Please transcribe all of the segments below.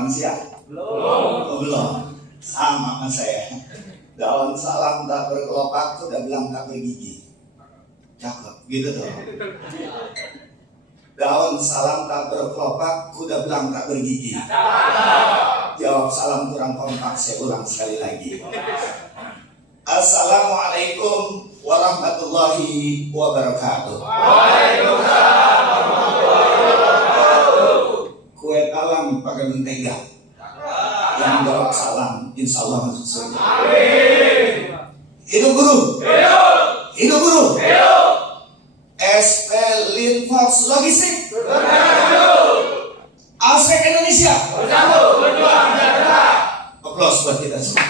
makan siang? Belum. Belum. Sama mas saya. Daun salam tak berkelopak, udah bilang tak bergigi. Cakep, gitu tuh. Daun salam tak berkelopak, udah bilang tak bergigi. Jawab salam kurang kompak, saya ulang sekali lagi. Assalamualaikum warahmatullahi wabarakatuh. Waalaikumsalam warahmatullahi wabarakatuh. Kue talam pakai mentega. Yang jawab salam, insya Allah masuk surga. Amin. Hidup guru. Hidup. Hidup guru. Hidup. SP Linfox Logistik. Bersatu. Aspek Indonesia. Bersatu. Berjuang dan bergerak. Aplaus buat kita semua.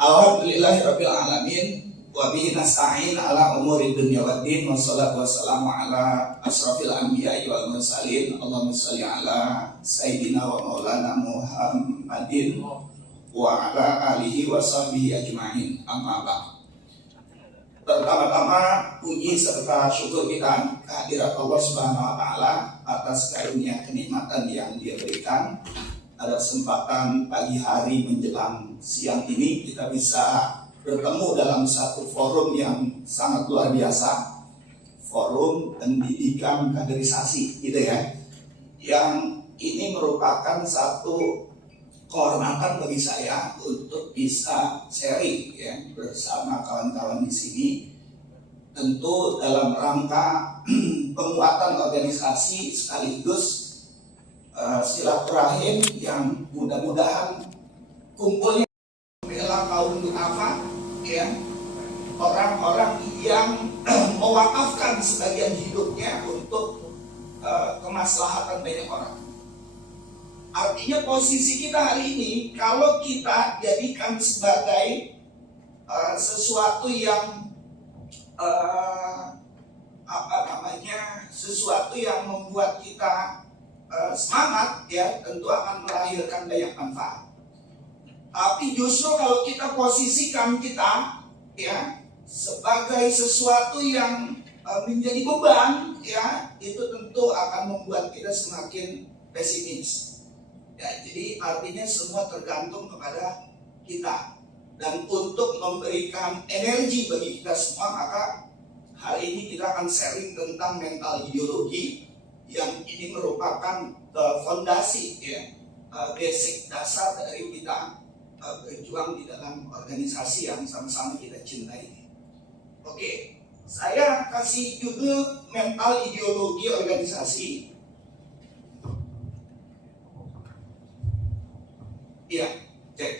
Alhamdulillahirabbil alamin wa bihi nasta'in ala umuri dunya waddin wassalatu wassalamu ala asrafil anbiya'i wal mursalin. Allahumma shalli ala sayyidina wa maulana Muhammadin wa ala alihi wa sahbihi ajma'in. Amma ba'd. Pertama-tama puji serta syukur kita kehadirat Allah Subhanahu wa taala atas karunia kenikmatan yang Dia berikan. Ada kesempatan pagi hari menjelang siang ini kita bisa bertemu dalam satu forum yang sangat luar biasa, forum pendidikan kaderisasi gitu ya, yang ini merupakan satu kehormatan bagi saya untuk bisa sharing ya bersama kawan-kawan di sini, tentu dalam rangka penguatan organisasi sekaligus silaturahim yang mudah-mudahan kumpulnya membela kaum duafa ya, orang-orang yang mewakafkan sebagian hidupnya untuk kemaslahatan banyak orang. Artinya posisi kita hari ini kalau kita jadikan sebagai sesuatu yang sesuatu yang membuat kita semangat ya, tentu akan melahirkan banyak manfaat. Tapi justru kalau kita posisikan kita ya sebagai sesuatu yang menjadi beban ya, itu tentu akan membuat kita semakin pesimis. Ya, jadi artinya semua tergantung kepada kita. Dan untuk memberikan energi bagi kita semua, maka hari ini kita akan sharing tentang mental ideologi yang ini merupakan fondasi ya, basic dasar dari kita berjuang di dalam organisasi yang sama-sama kita cintai. Oke, saya kasih judul mental ideologi organisasi. Iya, cek.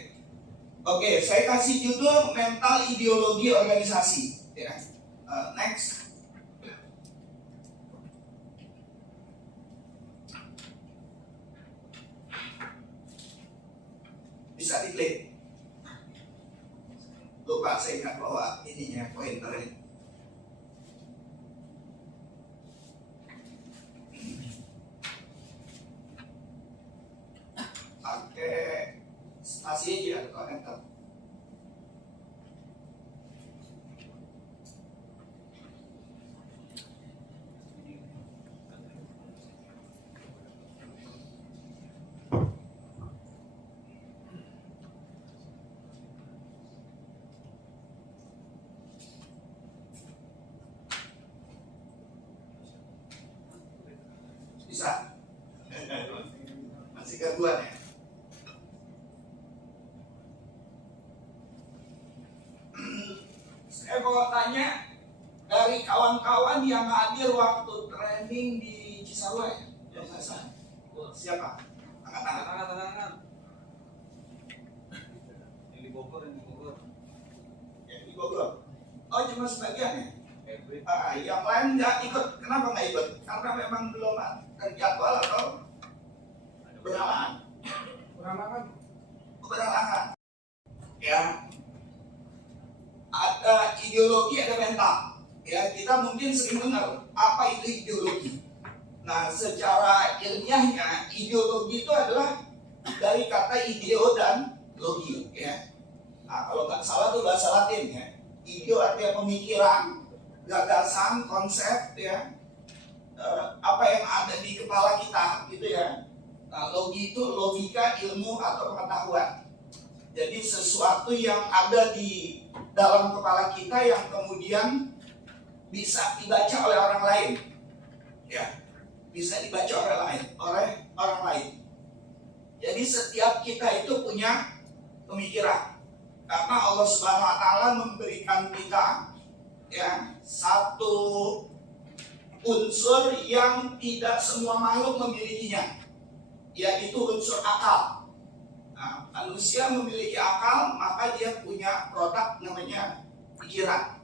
Oke, saya kasih judul mental ideologi organisasi. Ya, next. Bisa diklik. Lupa saya ingat bawa ininya, pointernya. Pakai spasi aja atau enter. Bisa. Masih gangguan ya. Saya mau tanya dari kawan-kawan yang hadir waktu training di Cisarua ya, yang saya. Siapa? Angkat. Yang di Bogor. Yang di Bogor. Oh, cuma sebagian ya? Yang lain nggak ikut. Kenapa nggak ikut? Karena memang belum terjadwal atau berhalangan? Berhalangan. Ya. Ada ideologi, ada mental. Ya, kita mungkin sering dengar apa itu ideologi. Nah, secara ilmiahnya ideologi itu adalah dari kata ideo dan logi. Ya. Nah, kalau nggak salah itu bahasa Latin ya. Ideo artinya pemikiran, gagasan, konsep ya, apa yang ada di kepala kita gitu ya. Ideologi itu logika, ilmu, atau pengetahuan. Jadi sesuatu yang ada di dalam kepala kita yang kemudian bisa dibaca oleh orang lain. Ya, bisa dibaca oleh orang lain. Jadi setiap kita itu punya pemikiran. Karena Allah Subhanahu wa taala memberikan kita ya satu unsur yang tidak semua makhluk memilikinya, yaitu unsur akal. Nah, manusia memiliki akal, maka dia punya produk namanya pikiran.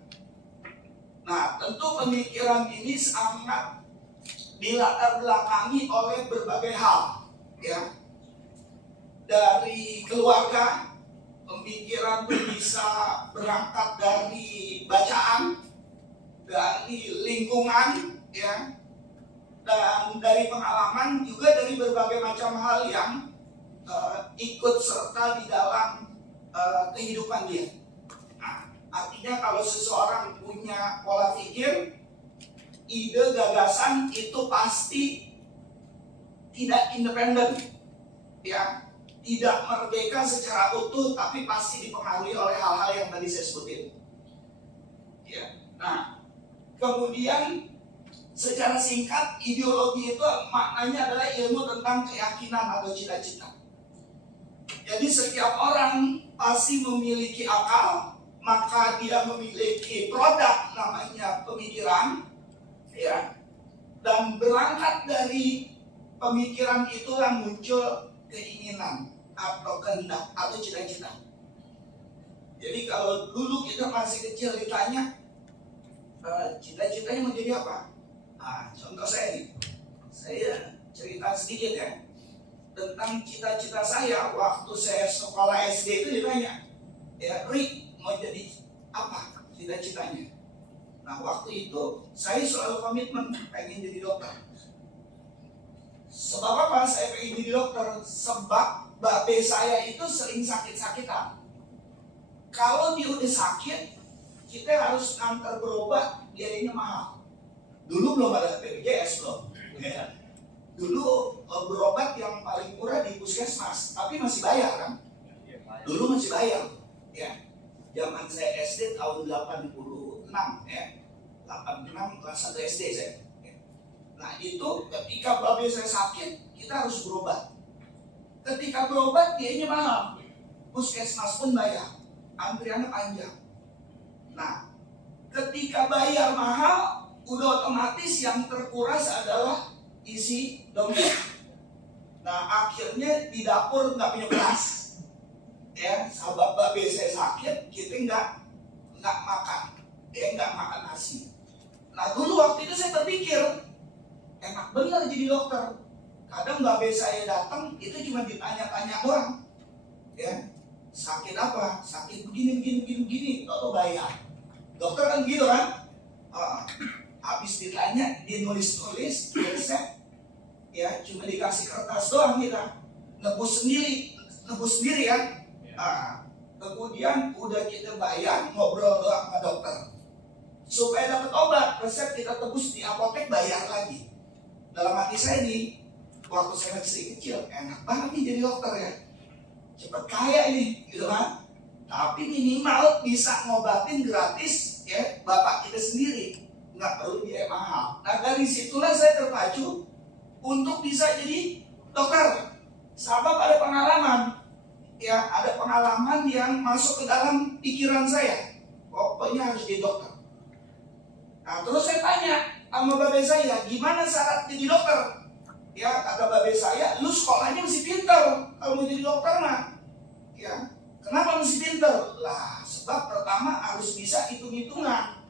Nah, tentu pemikiran ini sangat dilatar belakangi oleh berbagai hal, ya. Dari keluarga, pemikiran bisa berangkat dari bacaan, dari lingkungan, ya, dan dari pengalaman, juga dari berbagai macam hal yang ikut serta di dalam kehidupan dia. Nah, artinya kalau seseorang punya pola pikir, ide, gagasan itu pasti tidak independen, ya, tidak merdeka secara utuh, tapi pasti dipengaruhi oleh hal-hal yang tadi saya sebutin. Ya, nah, kemudian secara singkat, ideologi itu maknanya adalah ilmu tentang keyakinan atau cita-cita. Jadi setiap orang pasti memiliki akal, maka dia memiliki produk namanya pemikiran, ya. Dan berangkat dari pemikiran itulah muncul keinginan atau kehendak atau cita-cita. Jadi kalau dulu kita masih kecil ditanya cita-citanya mau jadi apa? Nah, contoh saya nih, saya cerita sedikit ya tentang cita-cita saya waktu saya sekolah SD itu ditanya, ya Rick mau jadi apa cita-citanya? Nah waktu itu saya selalu komitmen pengen jadi dokter. Sebab apa saya pengen jadi dokter? Sebab babe saya itu sering sakit-sakitan. Kalau dia udah sakit, kita harus ngantar berobat, biayanya mahal. Dulu belum ada BPJS loh. Ya. Dulu berobat yang paling murah di puskesmas, tapi masih bayar kan? Dulu masih bayar, ya. Zaman saya SD tahun 86, ya. 86 kelas 1 SD saya. Nah itu ketika babe saya sakit, kita harus berobat. Ketika berobat, biayanya mahal. Puskesmas pun bayar, antriannya panjang. Nah, ketika bayar mahal, udah otomatis yang terkuras adalah isi dompet. Nah akhirnya di dapur nggak punya beras, ya. Sahabat babe saya sakit, kita nggak makan, nggak makan nasi. Nah dulu waktu itu saya terpikir enak bener jadi dokter. Kadang babe saya datang itu cuma ditanya-tanya doang, ya. Sakit apa? Sakit begini, atau bayar. Dokter kan gitu kan? Habis ditanya, dia nulis-nulis, resep, ya cuma dikasih kertas doang kita, nebus sendiri kan. Kemudian udah kita bayar, ngobrol doang sama dokter. Supaya dapat obat, resep kita tebus di apotek, bayar lagi. Dalam hati saya nih, waktu saya masih kecil, enak banget nih jadi dokter ya, cepet kaya ini, gitu kan. Tapi minimal bisa ngobatin gratis, ya bapak kita sendiri, nggak perlu biaya mahal. Nah dari situlah saya terpacu untuk bisa jadi dokter. Sabab ada pengalaman, ya ada pengalaman yang masuk ke dalam pikiran saya, pokoknya harus jadi dokter. Nah terus saya tanya sama babe saya, gimana syarat jadi dokter? Ya kata babe saya, lu sekolahnya mesti pinter kalau mau jadi dokter mah. Ya kenapa mesti pinter? Lah sebab pertama harus bisa hitung-hitungan,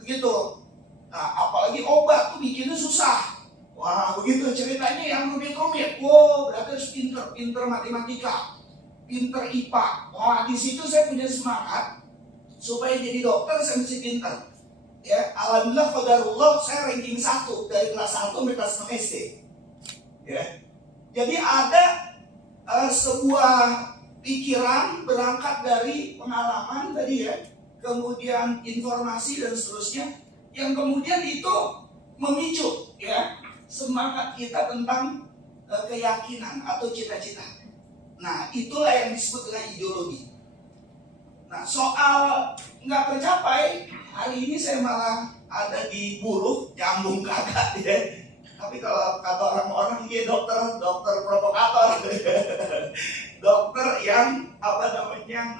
begitu. Nah apalagi obat tuh bikinnya susah. Wah begitu ceritanya yang rumit-rumit. Wow berarti harus pinter matematika, pinter IPA. Wah di situ saya punya semangat supaya jadi dokter saya mesti pinter. Ya alhamdulillah qadarullah saya ranking 1 dari kelas 1 sampai kelas 6 SD. Ya. Jadi ada sebuah pikiran berangkat dari pengalaman tadi ya, kemudian informasi dan seterusnya, yang kemudian itu memicu ya semangat kita tentang keyakinan atau cita-cita. Nah, itulah yang disebut dengan ideologi. Nah, soal nggak tercapai, hari ini saya malah ada di buruh, nyambung kagak ya. Tapi kalau kata orang-orang dia dokter provokator, dokter yang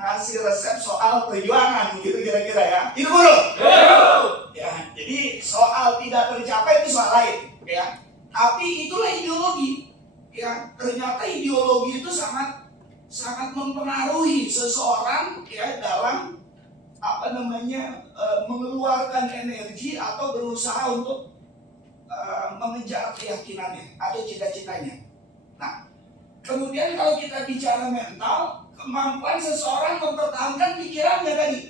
ngasih resep soal perjuangan gitu kira-kira ya. Itu buruh. Ya, jadi soal tidak tercapai itu soal lain ya. Tapi itulah ideologi. Ya, ternyata ideologi itu sangat mempengaruhi seseorang ya dalam mengeluarkan energi atau berusaha untuk mengejar keyakinannya atau cita-citanya. Nah, kemudian kalau kita bicara mental, kemampuan seseorang mempertahankan pikirannya tadi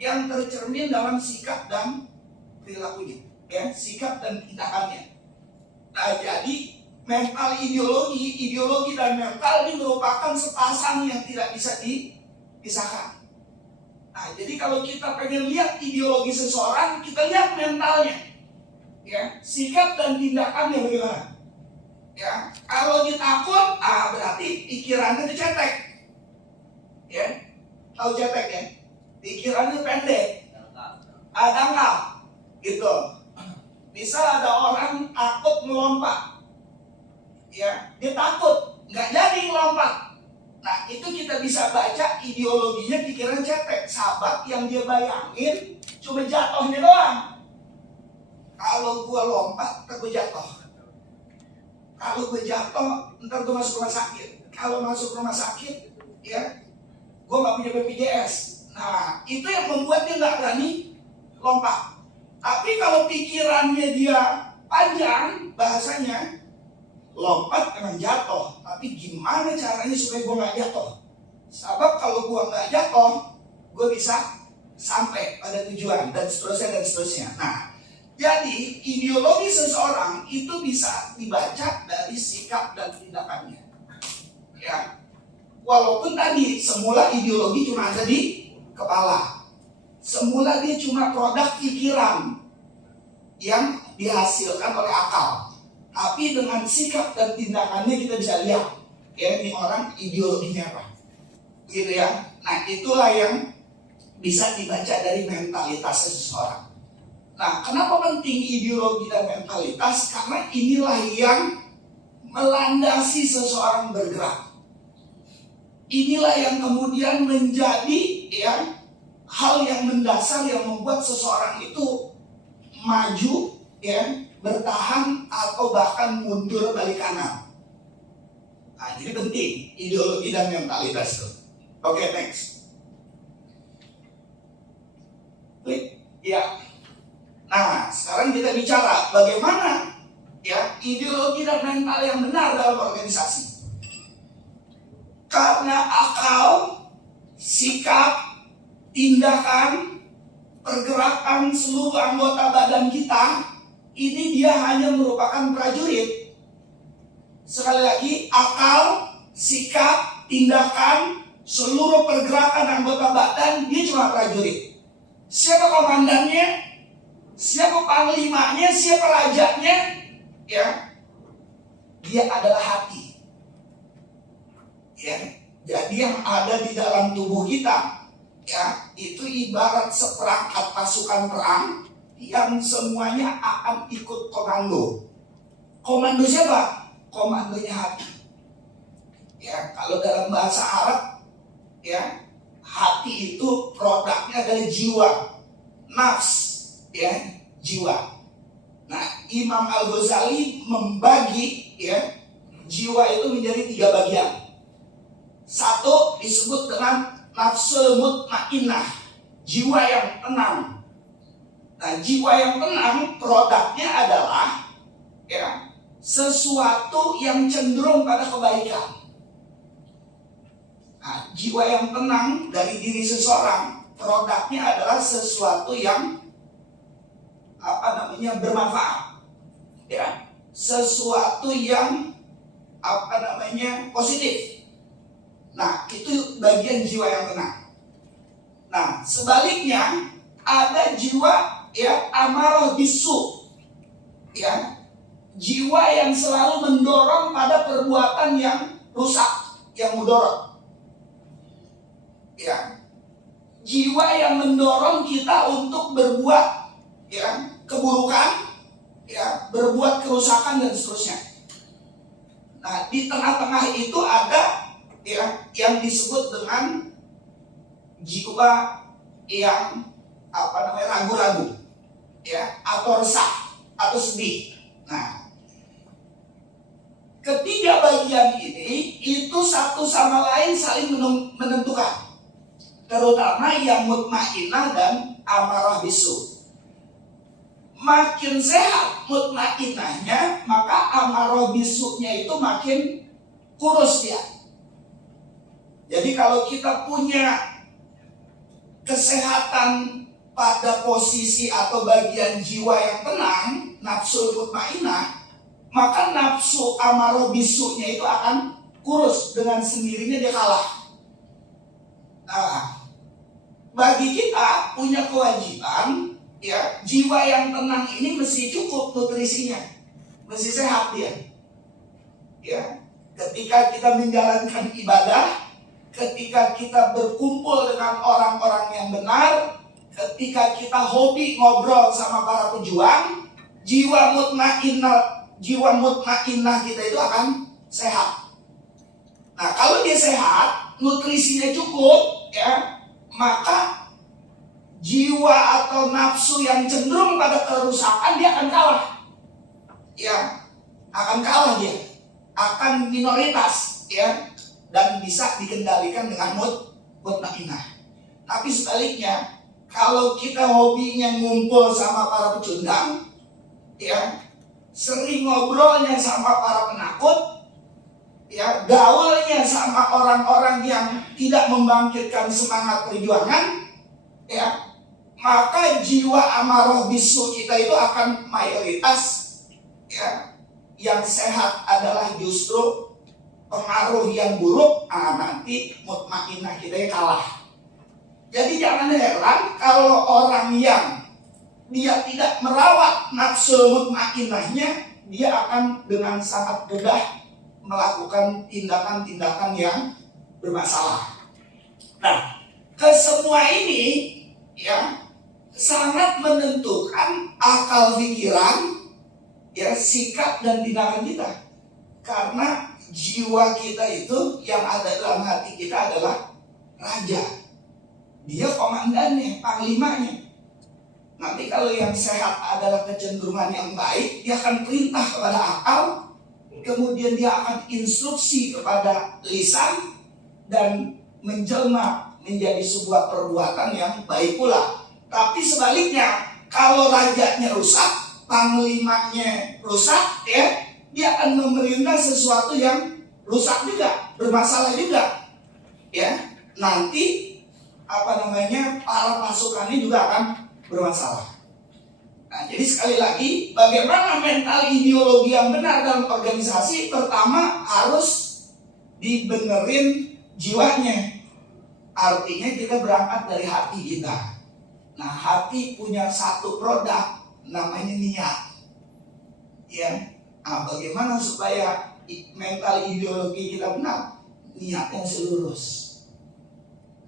yang tercermin dalam sikap dan perilakunya, ya, sikap dan tindakannya. Nah, jadi mental ideologi dan mental ini merupakan sepasang yang tidak bisa dipisahkan. Nah, jadi kalau kita pengen lihat ideologi seseorang, kita lihat mentalnya, ya, sikap dan tindakannya bagaimana. Ya, kalau dia takut, berarti pikirannya dicetek, ya, tahu cetek ya, pikirannya pendek, dangkal, gitu. Misal ada orang takut melompat, ya, dia takut, nggak jadi melompat. Nah, itu kita bisa baca ideologinya, pikiran cetek. Sahabat yang dia bayangin cuma jatuhnya doang. Kalau gua lompat, ntar gua jatuh. Kalau gua jatuh, ntar gua masuk rumah sakit. Kalau masuk rumah sakit, ya, gua nggak punya BPJS. Nah, itu yang membuat dia nggak berani lompat. Tapi kalau pikirannya dia panjang, bahasanya lompat emang jatuh, tapi gimana caranya supaya gue nggak jatuh? Sebab kalau gue nggak jatuh, gue bisa sampai pada tujuan dan seterusnya. Nah, jadi ideologi seseorang itu bisa dibaca dari sikap dan tindakannya. Ya, walaupun tadi semula ideologi cuma ada di kepala, semula dia cuma produk pikiran yang dihasilkan oleh akal. Tapi dengan sikap dan tindakannya kita bisa lihat, ya, ini orang ideologinya apa, gitu ya. Nah, itulah yang bisa dibaca dari mentalitas seseorang. Nah, kenapa penting ideologi dan mentalitas? Karena inilah yang melandasi seseorang bergerak. Inilah yang kemudian menjadi, ya, hal yang mendasar yang membuat seseorang itu maju, ya, bertahan atau bahkan mundur balik kanan. Nah, jadi penting ideologi dan mentalitas itu. Oke, next. Klik. Ya. Nah, sekarang kita bicara bagaimana, ya, ideologi dan mental yang benar dalam organisasi. Karena akal, sikap, tindakan, pergerakan seluruh anggota badan kita ini dia hanya merupakan prajurit. Sekali lagi, akal, sikap, tindakan, seluruh pergerakan anggota badan dia cuma prajurit. Siapa komandannya? Siapa panglimanya? Siapa rajanya? Ya, dia adalah hati. Ya, jadi yang ada di dalam tubuh kita, ya, itu ibarat seperangkat pasukan perang yang semuanya akan ikut komando. Komando siapa? Komandonya hati. Ya, kalau dalam bahasa Arab, ya, hati itu produknya adalah jiwa, nafs, ya, jiwa. Nah, Imam Al-Ghazali membagi, ya, jiwa itu menjadi 3 bagian. Satu disebut dengan nafsul mutmainnah, jiwa yang tenang. Nah, jiwa yang tenang produknya adalah, ya, sesuatu yang cenderung pada kebaikan. Nah, jiwa yang tenang dari diri seseorang produknya adalah sesuatu yang bermanfaat, ya, sesuatu yang positif. Nah, itu bagian jiwa yang tenang. Nah, sebaliknya ada jiwa, ya, amarah bisu, ya, jiwa yang selalu mendorong pada perbuatan yang rusak, yang mudorot. Ya, jiwa yang mendorong kita untuk berbuat ya keburukan, ya berbuat kerusakan dan seterusnya. Nah, di tengah-tengah itu ada ya yang disebut dengan jiwa yang ragu-ragu, ya, atau resah atau sedih. Nah, ketiga bagian ini itu satu sama lain saling menentukan, terutama yang mutmainnah dan amarah bisu. Makin sehat mutmainnahnya, maka amarah bisunya itu makin kurus dia. Jadi kalau kita punya kesehatan pada posisi atau bagian jiwa yang tenang, nafsu mutmainnah, maka nafsu amarah bisunya itu akan kurus, dengan sendirinya dia kalah. Nah, bagi kita punya kewajiban, ya, jiwa yang tenang ini mesti cukup nutrisinya, mesti sehat dia. Ya, ketika kita menjalankan ibadah, ketika kita berkumpul dengan orang-orang yang benar, ketika kita hobi ngobrol sama para pejuang, jiwa mutmainnah kita itu akan sehat. Nah, kalau dia sehat, nutrisinya cukup, ya, maka jiwa atau nafsu yang cenderung pada kerusakan dia akan kalah. Ya, akan kalah dia, akan minoritas, ya, dan bisa dikendalikan dengan mutmainnah. Tapi sebaliknya, kalau kita hobinya ngumpul sama para pecundang, ya, sering ngobrolnya sama para penakut, ya, gaulnya sama orang-orang yang tidak membangkitkan semangat perjuangan, ya, maka jiwa amarah bisu kita itu akan mayoritas, ya. Yang sehat adalah justru pengaruh yang buruk, nanti mutmainnah kita kalah. Jadi jangan heran kalau orang yang dia tidak merawat nafsu mutmainnahnya, dia akan dengan sangat mudah melakukan tindakan-tindakan yang bermasalah. Nah, kesemua ini, ya, sangat menentukan akal pikiran, ya, sikap dan tindakan kita. Karena jiwa kita itu yang ada dalam hati kita adalah raja. Dia komandannya, panglimanya. Nanti kalau yang sehat adalah kecenderungan yang baik, dia akan perintah kepada akal, kemudian dia akan instruksi kepada lisan, dan menjelma menjadi sebuah perbuatan yang baik pula. Tapi sebaliknya, kalau rajanya rusak, panglimanya rusak, ya, dia akan memerintah sesuatu yang rusak juga, bermasalah juga, ya. Nanti para pasukannya juga akan bermasalah. Nah, jadi sekali lagi, bagaimana mental ideologi yang benar dalam organisasi? Pertama harus dibenerin jiwanya. Artinya kita berangkat dari hati kita. Nah, hati punya satu produk, namanya niat. Ya, bagaimana supaya mental ideologi kita benar? Niatnya mesti lurus.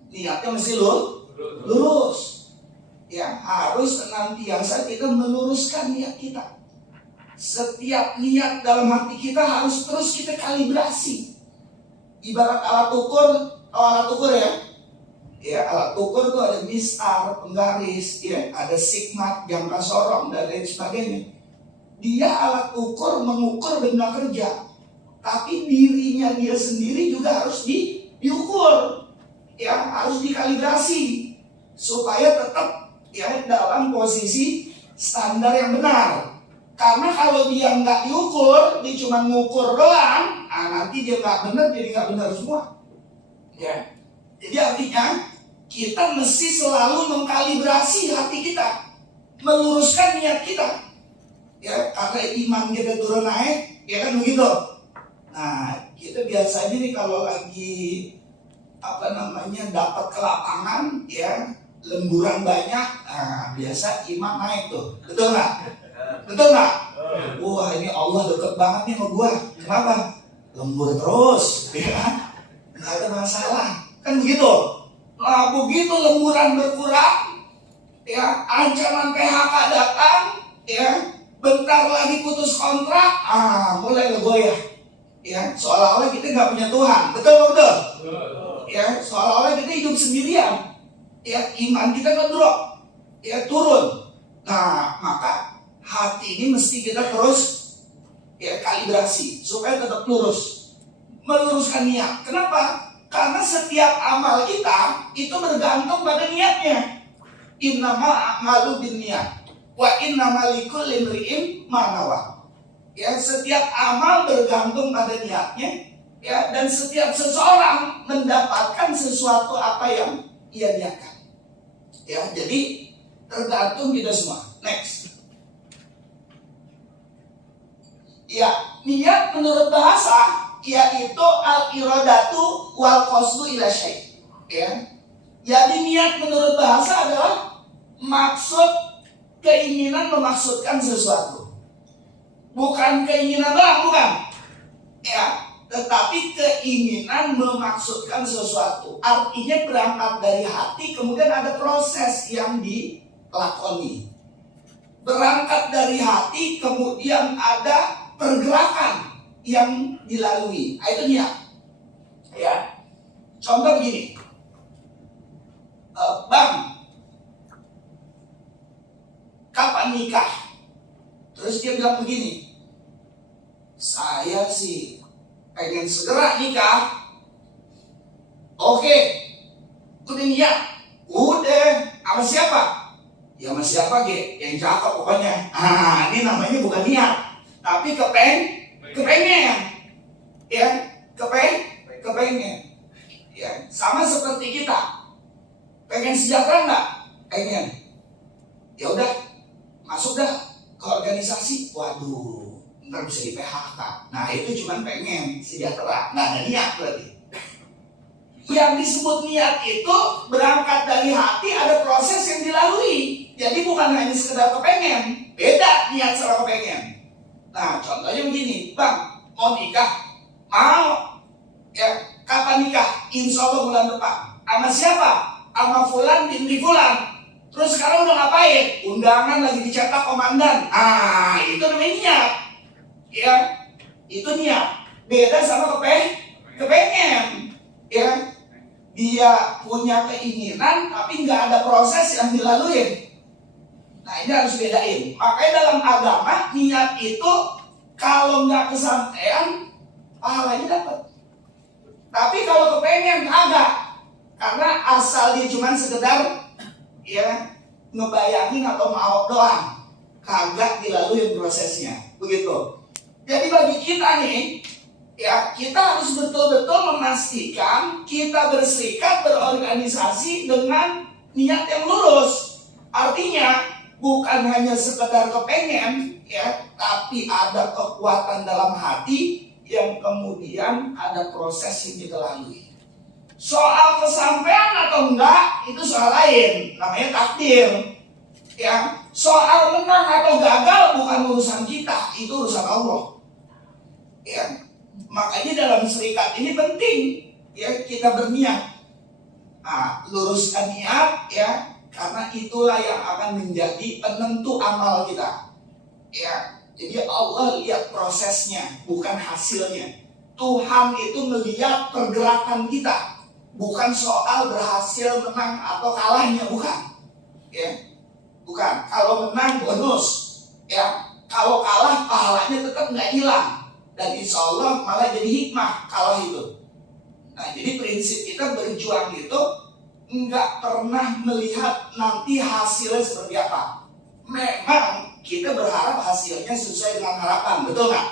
Niatnya mesti lurus. Ya, harus senantiasa kita meluruskan niat kita. Setiap niat dalam hati kita harus terus kita kalibrasi. Ibarat alat ukur ya. Ya, alat ukur itu ada mistar, penggaris, ya, ada sigmat, jangka sorong, dan lain sebagainya. Dia alat ukur mengukur benda kerja, tapi dirinya dia sendiri juga harus diukur, ya, harus dikalibrasi supaya tetap, ya, dalam posisi standar yang benar. Karena kalau dia nggak diukur, dia cuma ngukur doang, nanti dia nggak benar, jadi nggak benar semua. Ya, jadi artinya kita mesti selalu mengkalibrasi hati kita, meluruskan niat kita. Ya, karena iman kita turun naik, ya kan begitu. Nah, kita biasanya nih kalau lagi dapat ke lapangan, ya, lemburan banyak, biasa iman naik tuh, betul nggak? Betul nggak? Wah, ini Allah deket banget nih sama gua. Kenapa? Lembur terus, ya. Nggak ada masalah. Kan begitu. Nah, begitu lemburan berkurang, ya, ancaman PHK datang, ya, bentar lagi putus kontrak, mulai goyah. Ya, seolah-olah kita nggak punya Tuhan. Betul? Ya, seolah-olah kita hidup sendirian. Ya, iman kita ngedrop, ya, turun. Nah, maka hati ini mesti kita terus, ya, kalibrasi supaya tetap lurus, meluruskan niat. Kenapa? Karena setiap amal kita itu bergantung pada niatnya. Innama a'malu binniyat wa innama likulli imri'in ma nawa. Ya, setiap amal bergantung pada niatnya, ya, dan setiap seseorang mendapatkan sesuatu apa yang ia niatkan. Ya, jadi tergantung kita semua. Next. Ya, niat menurut bahasa yaitu al-iradatu wal qasdu ila syai'. Ya. Jadi niat menurut bahasa adalah maksud, keinginan memaksudkan sesuatu. Bukan keinginan doang, bukan. Ya, tetapi keinginan memaksudkan sesuatu. Artinya berangkat dari hati, kemudian ada proses yang dilakoni. Berangkat dari hati, kemudian ada pergerakan yang dilalui. Itu niat. Ya. Contoh begini. Bang, kapan nikah? Terus dia bilang begini, saya sih pengen segera nikah. Oke, udah niat. Udah, sama siapa? Ya sama siapa ge? Yang cakep pokoknya. Ini namanya bukan niat, tapi kepengen. Ya, kepengen. Ya, sama seperti kita. Pengen sejahtera nggak? Pengen. Ya udah, masuk dah ke organisasi. Waduh, ntar bisa di PHK. Nah, itu cuma pengen sejahtera, nggak ada niat berarti. Yang disebut niat itu berangkat dari hati, ada proses yang dilalui. Jadi bukan hanya sekedar kepengen. Beda niat sama kepengen. Nah, contohnya begini, Bang, mau nikah? Mau. Ya, kapan nikah? Insya Allah bulan depan. Sama siapa? Sama Fulan binti Fulan. Terus sekarang udah ngapain? Undangan lagi dicetak komandan. Itu namanya niat. Ya, itu niat. Beda sama kepengen. Ya, dia punya keinginan tapi nggak ada proses yang dilalui. Nah, ini harus bedain. Makanya dalam agama niat itu kalau nggak kesampaian, pahalanya dapat. Tapi kalau kepengen kagak. Karena asal dia cuma sekedar, ya, ngebayangin atau mau doang, kagak dilalui prosesnya, begitu. Jadi bagi kita nih, ya, kita harus betul-betul memastikan kita berserikat berorganisasi dengan niat yang lurus. Artinya bukan hanya sekedar kepengen, ya, tapi ada kekuatan dalam hati yang kemudian ada proses yang kita lalui. Soal kesampaian atau enggak itu soal lain, namanya takdir. Ya, soal menang atau gagal bukan urusan kita, itu urusan Allah. Ya, makanya dalam serikat ini penting, ya, kita berniat. Nah, luruskan niat, ya, karena itulah yang akan menjadi penentu amal kita. Ya, jadi Allah lihat prosesnya, bukan hasilnya. Tuhan itu melihat pergerakan kita. Bukan soal berhasil menang atau kalahnya, bukan. Ya, bukan. Kalau menang bonus, ya. Kalau kalah pahalanya tetap nggak hilang. Dan insya Allah malah jadi hikmah kalah itu. Nah, jadi prinsip kita berjuang itu nggak pernah melihat nanti hasilnya seperti apa. Memang kita berharap hasilnya sesuai dengan harapan, betul nggak?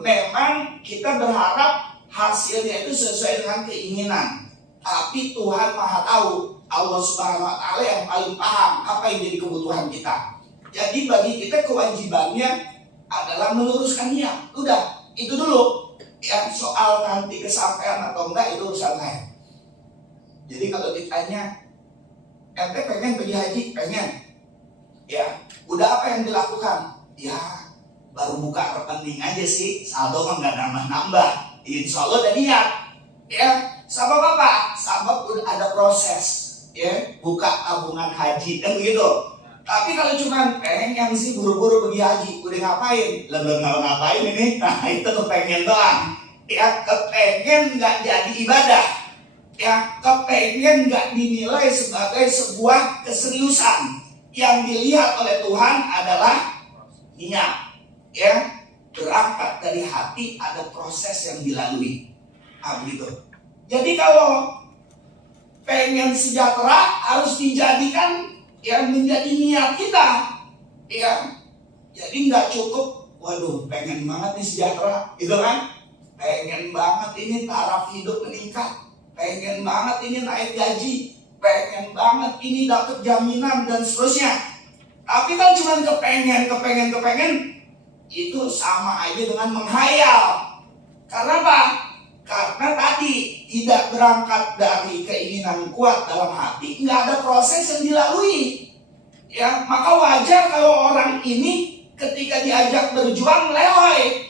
Memang kita berharap hasilnya itu sesuai dengan keinginan. Tapi Tuhan Maha Tahu, Allah Subhanahu Wa Taala yang paling paham apa yang jadi kebutuhan kita. Jadi bagi kita kewajibannya adalah meluruskan niat. Udah, itu dulu. Yang soal nanti kesampaian atau enggak itu urusan lain. Jadi kalau ditanya, ente pengen pergi haji? Pengen. Ya, udah apa yang dilakukan? Ya, baru buka rekening aja sih, saldo mah nggak nambah-nambah. Insya Allah udah niat, ya. Sama Bapak, sama udah ada proses, ya. Buka tabungan haji, kan begitu. Tapi kalau cuma pengen sih buru-buru pergi haji, udah ngapain? Belum ngapain ini? Nah itu kepengen doang, ya. Kepengen nggak jadi ibadah, ya. Kepengen nggak dinilai sebagai sebuah keseriusan. Yang dilihat oleh Tuhan adalah niat, ya. Berangkat dari hati, ada proses yang dilalui. Begitu. Jadi kalau pengen sejahtera harus dijadikan yang menjadi niat kita, ya. Jadi nggak cukup, waduh pengen banget nih sejahtera, gitu kan? Pengen banget ini taraf hidup meningkat, pengen banget ini naik gaji, pengen banget ini dapat jaminan dan seterusnya. Tapi kan cuma kepengen, itu sama aja dengan menghayal. Karena apa? Karena tadi tidak berangkat dari keinginan kuat dalam hati, nggak ada proses yang dilalui. Ya, maka wajar kalau orang ini ketika diajak berjuang lehoi.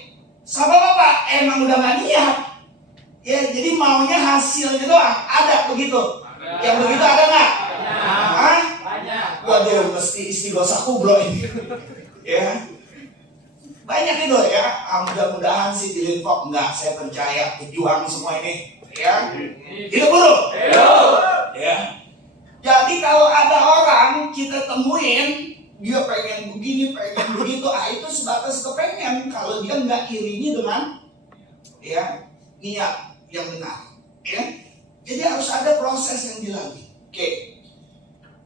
Sama Bapak, emang udah nggak niat. Ya, jadi maunya hasilnya doang. Ada begitu? Yang begitu ada nggak? Hah? Banyak. Waduh, mesti istighosaku bro ini. Ya, banyak itu ya. Mudah-mudahan sih di Linfok enggak, saya percaya pejuang semua ini. Ya, hidup bro. Ya. Jadi kalau ada orang kita temuin dia pengen begini, pengen begitu, itu sebatas kepengen. Kalau dia nggak iringi dengan ya niat yang benar. Ya. Jadi harus ada proses yang dilalui. Oke.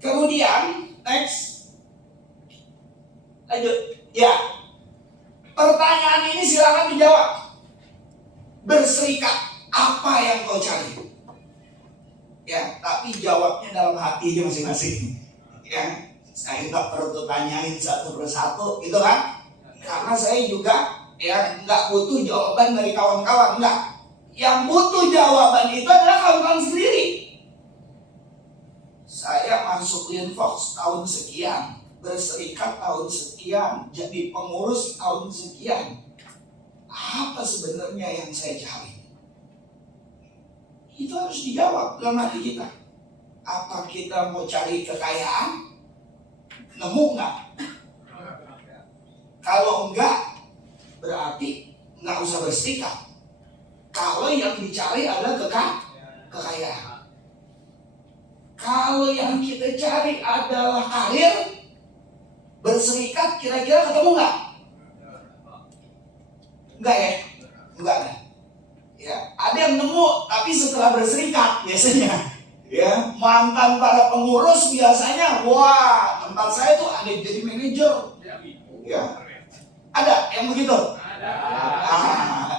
Kemudian next, lanjut. Ya. Pertanyaan ini silakan dijawab. Berserikat, apa yang kau cari? Ya, tapi jawabnya dalam hati aja masing-masing. Ya, saya nggak perlu tanyain satu persatu, gitu kan? Karena saya juga ya nggak butuh jawaban dari kawan-kawan, enggak. Yang butuh jawaban itu adalah kawan-kawan sendiri. Saya masuk Linfox tahun sekian, berserikat tahun sekian, jadi pengurus tahun sekian. Apa sebenarnya yang saya cari? Itu harus dijawab dalam hati kita. Apa kita mau cari kekayaan? Nemu nggak? Kalau enggak, berarti nggak usah berserikat. Kalau yang dicari adalah kekayaan. Kalau yang kita cari adalah karir, berserikat kira-kira ketemu nggak? Enggak ya? Enggak kan? Ya, ada yang nemu tapi setelah berserikat biasanya. Ya, mantan para pengurus biasanya, wah tempat saya tuh ada jadi manajer. Ya, ada yang begitu.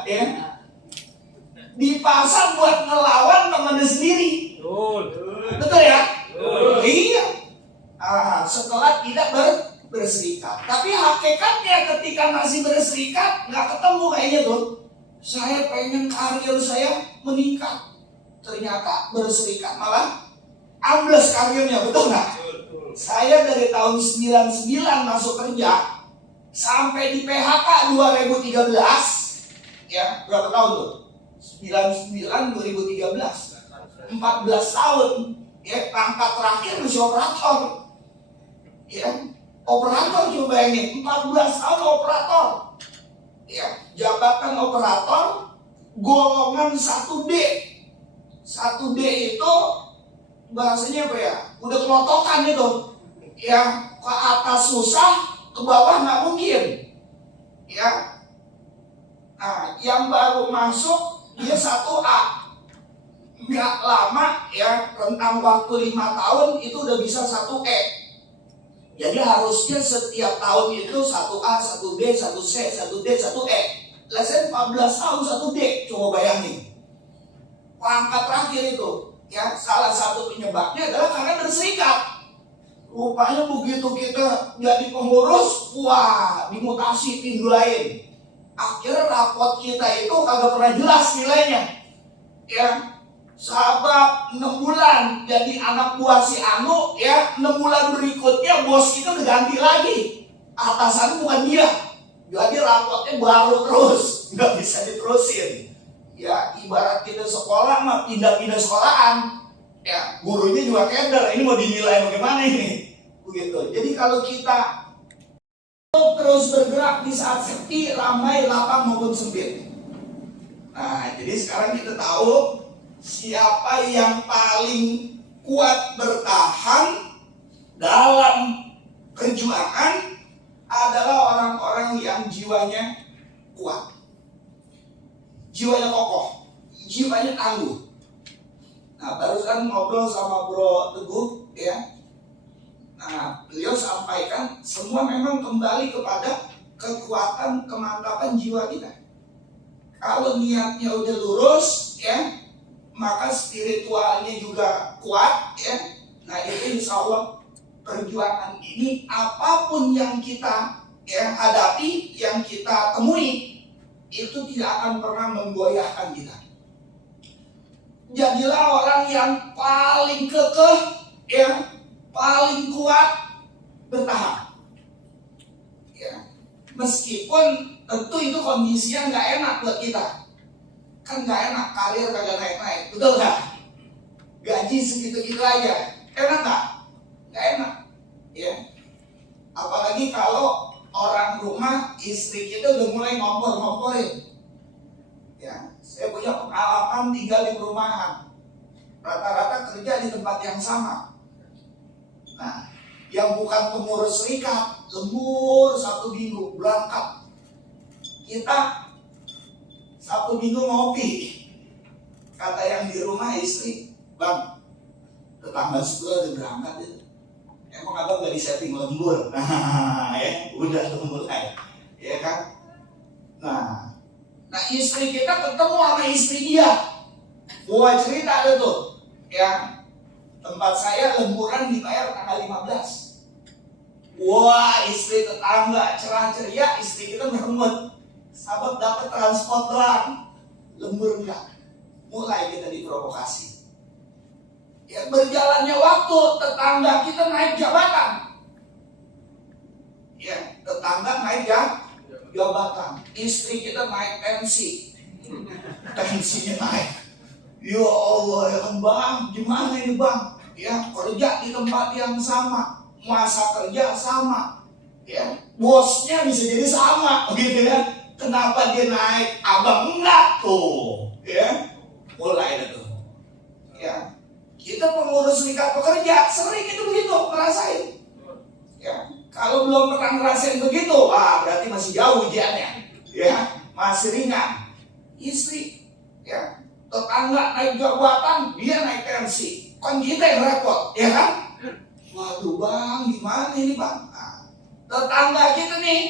Ya. Dipasang buat ngelawan temannya sendiri. Betul ya? Iya. Setelah tidak berserikat. Tapi hakikatnya ketika masih berserikat nggak ketemu kayaknya tuh. Saya pengen karir saya meningkat. Ternyata berserikat malah ambles karirnya, betul nggak? Saya dari tahun 99 masuk kerja sampai di PHK 2013, ya berapa tahun tuh? 99 2013, 14 tahun. Ya, pangkat terakhir masih operator. Ya, operator coba bayangin, 14 tahun operator. Ya, jabatan operator golongan 1D. 1D itu bahasanya apa ya? Udah kelotokan itu. Yang ke atas susah, ke bawah nggak mungkin. Ya. Nah, yang baru masuk dia 1A. Nggak lama ya, rentang waktu 5 tahun itu udah bisa 1E. Jadi harusnya setiap tahun itu 1A, 1B, 1C, 1D, 1E. Lesson 14 tahun 1D, coba bayangin. Pangkat terakhir itu, ya salah satu penyebabnya adalah karena berserikat. Rupanya begitu kita jadi pengurus, wah dimutasi pindu lain. Akhirnya rapot kita itu kagak pernah jelas nilainya. Ya, sahabat 6 bulan jadi anak buah si Anu, ya 6 bulan berikutnya bos kita udah ganti lagi. Atasannya bukan dia. Jadi rapotnya baru terus, nggak bisa diterusin. Ya ibarat kita sekolah mah pindah-pindah sekolahan. Ya gurunya juga keder. Ini mau dinilai bagaimana ini? Begitu. Jadi kalau kita terus bergerak di saat sepi, ramai, lapang maupun sempit. Nah, jadi sekarang kita tahu siapa yang paling kuat bertahan dalam perjuangan adalah orang-orang yang jiwanya kuat, jiwanya kokoh, jiwanya tangguh. Nah, barusan ngobrol sama Bro Teguh, ya. Nah, beliau sampaikan semua memang kembali kepada kekuatan, kemantapan jiwa kita. Kalau niatnya udah lurus, ya, maka spiritualnya juga kuat, ya. Nah, itu insya Allah perjuangan ini apapun yang kita hadapi, yang kita temui, itu tidak akan pernah menggoyahkan kita. Jadilah orang yang paling kekeh, ya, paling kuat bertahan. Ya, meskipun tentu itu kondisinya nggak enak buat kita. Kan nggak enak, karir kagak naik-naik, betul nggak? Gaji segitu-gitu aja, enak nggak? Nggak enak, ya. Apalagi kalau orang rumah, istri kita udah mulai ngompor-ngomporin. Ya, saya punya pengalaman tinggal di perumahan. Rata-rata kerja di tempat yang sama. Nah, yang bukan pengurus serikat, lembur 1 minggu berangkat. Kita 1 minggu ngopi. Kata yang di rumah istri, "Bang, tetangga sebelah udah berangkat itu. Emang abang gak di-setting lembur?" Nah, ya, udah mulai, ya kan? Nah, istri kita ketemu sama istri dia. Gua cerita itu, ya, tempat saya lemburan dibayar tanggal 15. Wah, istri tetangga cerah ceria, istri kita meremut. Sahabat dapat transport doang, lembur enggak. Mulai kita diprovokasi. Ya, berjalannya waktu, tetangga kita naik jabatan. Ya, tetangga naik jabatan. Istri kita naik pensi. Tensinya naik. Ya Allah, ya kan bang, gimana ini bang? Ya, kerja di tempat yang sama, masa kerja sama, ya, bosnya bisa jadi sama, gitu ya. Kenapa dia naik, abang enggak tuh, ya? Mulai itu, ya. Kita pengurus serikat pekerja sering itu begitu ngerasain, ya. Kalau belum pernah ngerasain begitu, berarti masih jauh ujiannya, ya, masih ringan. Istri, ya, tetangga naik jabatan, dia naik pensi, kan kita yang repot, ya kan? Waduh bang, gimana ini bang? Nah, tetangga kita nih,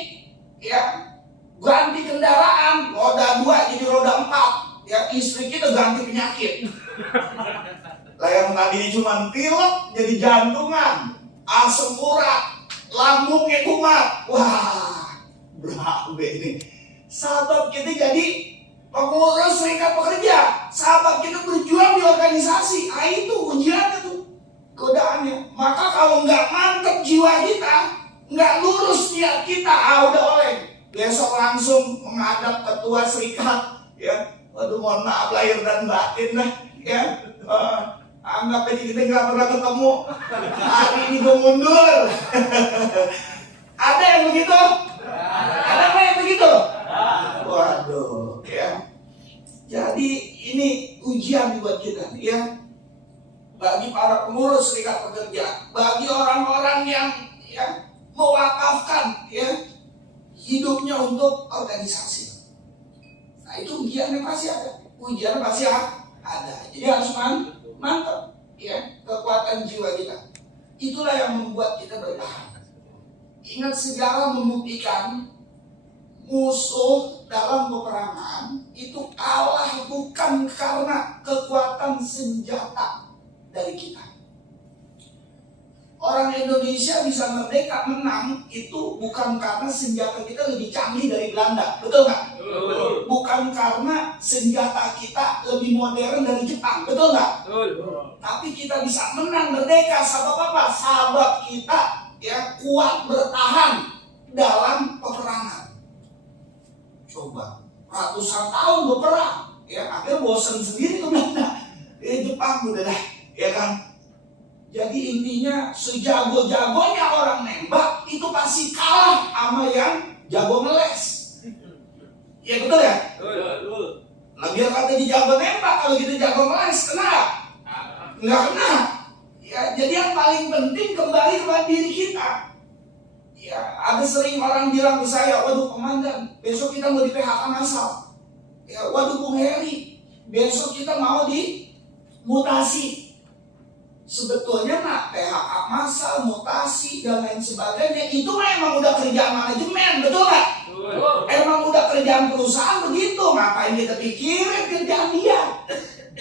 ya, ganti kendaraan, roda 2 jadi roda 4, ya, istri kita ganti penyakit. Lah yang tadinya cuma pilek jadi jantungan, asam urat, lambungnya kumat. Wah, berapa ini? Sahabat kita jadi pengurus serikat pekerja, sahabat kita berjuang di organisasi. Itu ujiannya tuh, godaannya. Maka kalau nggak mantep jiwa kita, nggak lurus niat kita, udah oleng. Besok langsung menghadap ketua serikat, ya. Waduh, mohon maaf lahir dan batin dah, ya. Anggap aja kita nggak pernah ketemu. Hari ini gue mundur. Ada yang begitu? Ada apa yang begitu? Waduh, ya. Jadi ini ujian buat kita, ya. Bagi para pengurus serikat pekerja, bagi orang-orang yang, ya, mewakafkan, ya, hidupnya untuk organisasi. Nah, itu ujiannya pasti ada. Ujiannya pasti ada. Jadi harus mantap, ya, kekuatan jiwa kita. Itulah yang membuat kita bertahan. Ingat, sejarah membuktikan musuh dalam peperangan itu kalah bukan karena kekuatan senjata dari kita. Orang Indonesia bisa merdeka menang itu bukan karena senjata kita lebih canggih dari Belanda, betul nggak? Bukan karena senjata kita lebih modern dari Jepang, betul nggak? Tapi kita bisa menang merdeka sabab apa? Sabab kita, ya, kuat bertahan dalam peperangan. coba ratusan tahun berperang, ya akhirnya bosan sendiri ke Belanda. Jepang udah dah, ya kan. Jadi intinya sejago-jagonya orang nembak itu pasti kalah sama yang jago ngeles. Ya betul ya? Betul. Nah biar kata di jago nembak, kalau gitu jago ngeles kena? Nggak kena. Ya jadi yang paling penting kembali kepada diri kita. Ya ada sering orang bilang ke saya, waduh komandan, besok kita mau di PHK massal. Ya waduh Bung Heri, besok kita mau di mutasi. Sebetulnya nak PHK massal, mutasi dan lain sebagainya itu memang udah kerjaan manajemen, betul nggak? Emang udah kerjaan perusahaan begitu, ngapain kita pikirin kerjaan dia?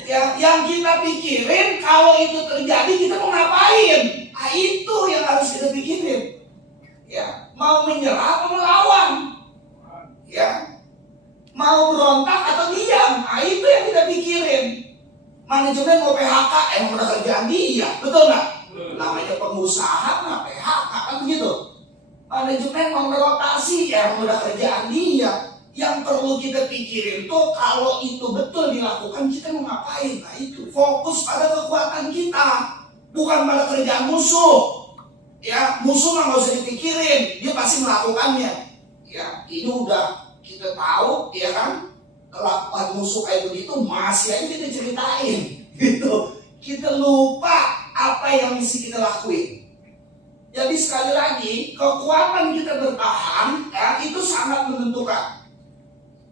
Ya, yang kita pikirin kalau itu terjadi kita mau ngapain? Nah, itu yang harus kita pikirin. Ya, mau menyerah atau melawan? Ya, mau berontak atau diam? Nah, itu yang kita pikirin. Manajemen mau PHK, emang udah kerjaan dia, betul nggak? Namanya pengusaha, nah PHK kan begitu. Manajemen mau merotasi, emang udah kerjaan dia. Yang perlu kita pikirin tuh kalau itu betul dilakukan kita mau ngapain? Nah itu fokus pada kekuatan kita, bukan pada kerjaan musuh. Ya musuh mah nggak usah dipikirin, dia pasti melakukannya. Ya ini udah kita tahu, ya kan? Kelakuan musuh kayak begitu masih aja kita ceritain gitu. Kita lupa apa yang mesti kita lakuin. Jadi sekali lagi kekuatan kita bertahan ya, itu sangat menentukan.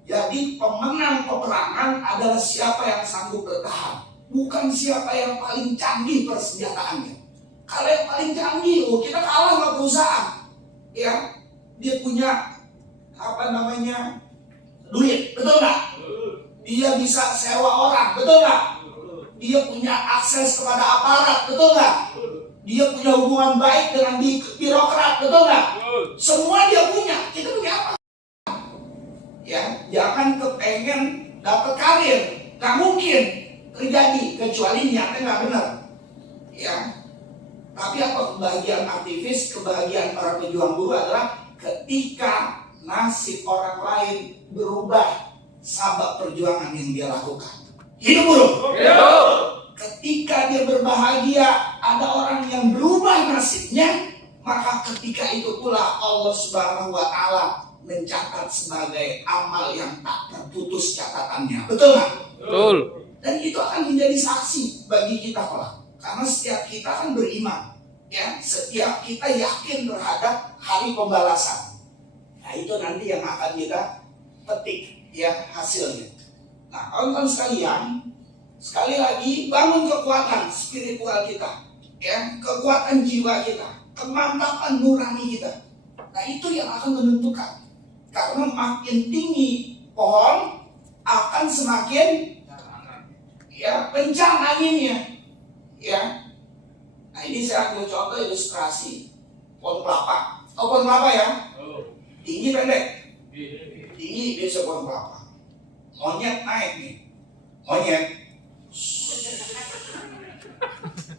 Jadi pemenang peperangan adalah siapa yang sanggup bertahan, bukan siapa yang paling canggih persenjataannya. Kalau yang paling canggih, kita kalah sama perusahaan. Ya, dia punya duit, betul nggak? Dia bisa sewa orang, betul nggak? Dia punya akses kepada aparat, betul nggak? Dia punya hubungan baik dengan birokrat, betul nggak? Semua dia punya. Kita punya apa? Ya, jangan kepengen dapat karir, nggak mungkin terjadi kecuali niatnya nggak benar. Ya, tapi apa kebahagiaan aktivis, kebahagiaan para pejuang buruh adalah ketika nasib orang lain berubah sabab perjuangan yang dia lakukan. Hidup buruh. Hidup. Ketika dia berbahagia, ada orang yang berubah nasibnya, maka ketika itu pula Allah Subhanahu wa Ta'ala mencatat sebagai amal yang tak terputus catatannya. Betul nggak? Betul. Dan itu akan menjadi saksi bagi kita kelak. Karena setiap kita kan beriman, ya, setiap kita yakin terhadap hari pembalasan. Nah itu nanti yang akan kita petik, ya, hasilnya. Nah kawan-kawan sekalian, sekali lagi bangun kekuatan spiritual kita, ya, kekuatan jiwa kita, kemantapan nurani kita. Nah itu yang akan menentukan. Karena makin tinggi pohon akan semakin, ya, kencang anginnya. Ya, nah ini saya ambil contoh ilustrasi pohon kelapa. Oh pohon kelapa ya, tinggi pendek, tinggi biasa pohon kelapa. Monyet naik nih, monyet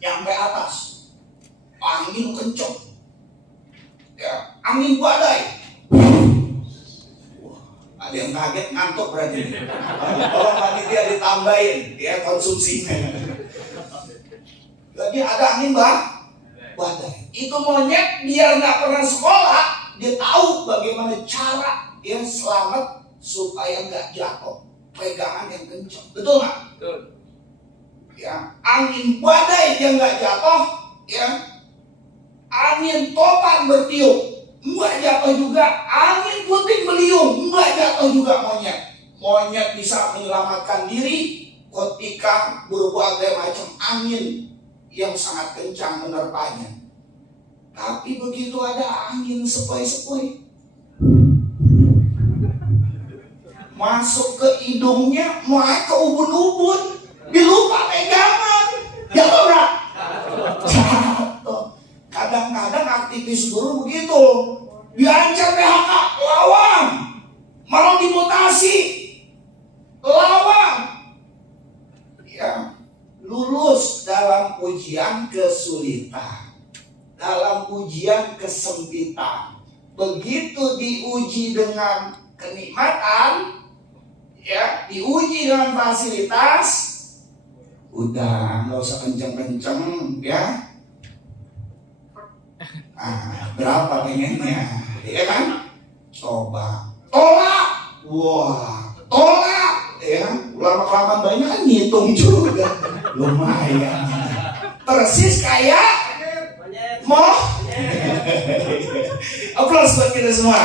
nyampe atas, angin kencang, ya, angin badai. Ada yang kaget ngantuk berarti. Tolong panitia ditambahin, ya, konsumsinya. Jadi ada angin badai. Itu monyet biar nggak pernah sekolah, dia tahu bagaimana cara dia selamat supaya nggak jatuh. Pegangan yang kencang, betul nggak? Betul. Ya, angin badai dia nggak jatuh, ya. Angin topan bertiup, nggak jatuh juga. Angin puting beliung, nggak jatuh juga monyet. Monyet bisa menyelamatkan diri ketika berbagai macam angin yang sangat kencang menerpanya. Tapi begitu ada angin sepoi-sepoi masuk ke hidungnya, naik ke ubun-ubun, dilupa pegangan, jatuh nggak? Kadang-kadang aktivis buruh begitu, diancam PHK, lawan. Mau dimutasi, lawan. Ya, lulus dalam ujian kesulitan, dalam ujian kesempitan. Begitu diuji dengan kenikmatan, ya, diuji dengan fasilitas, udah nggak usah kenceng-kenceng, ya. Berapa pengennya, ya kan? Coba tolak, wah, tolak, ya. Lama-kelamaan banyak kan ngitung juga, lumayan. Persis kayak mau. Aplaus buat kita semua.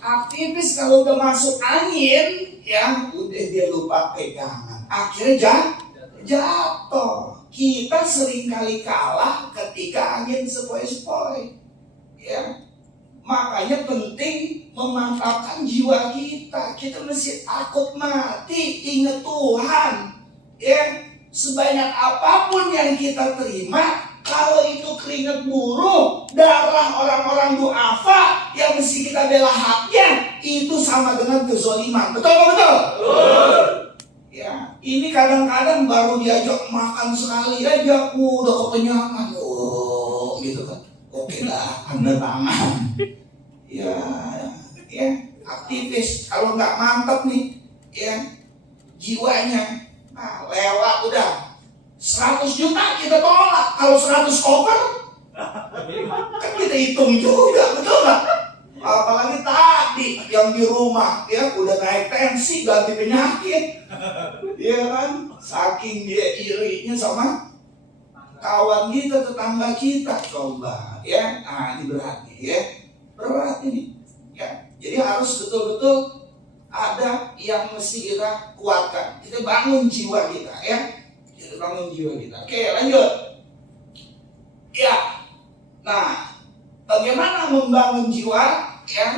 Aktivis kalau udah masuk angin, ya udah dia lupa pegangan, akhirnya jatuh. Kita sering kali kalah ketika angin sepoi-sepoi, ya. Makanya penting memantapkan jiwa kita. Kita mesti takut mati, ingat Tuhan, ya. Sebanyak apapun yang kita terima, kalau itu keringat buruh, darah orang-orang duafa yang mesti kita bela haknya, itu sama dengan kezoliman. Betul apa betul? Betul. Ya, ini kadang-kadang baru diajak makan sekali aja, udah kekenyangan, gitu kan. Oke lah, tanda tangan. Ya, aktivis kalau nggak mantap nih, ya jiwanya. Nah, lewat udah 100 juta kita tolak. Kalau 100 koper kan kita hitung juga, betul nggak? Apalagi tadi yang di rumah, ya udah naik tensi, ganti penyakit, ya kan? Saking dia irinya sama kawan kita, tetangga kita, coba, ya. Nah, ini berat nih, ya, berat ini, ya. Jadi harus betul-betul ada yang mesti kita kuatkan. Kita bangun jiwa kita, ya. Kita bangun jiwa kita. Oke, lanjut. Ya. Nah, bagaimana membangun jiwa, ya?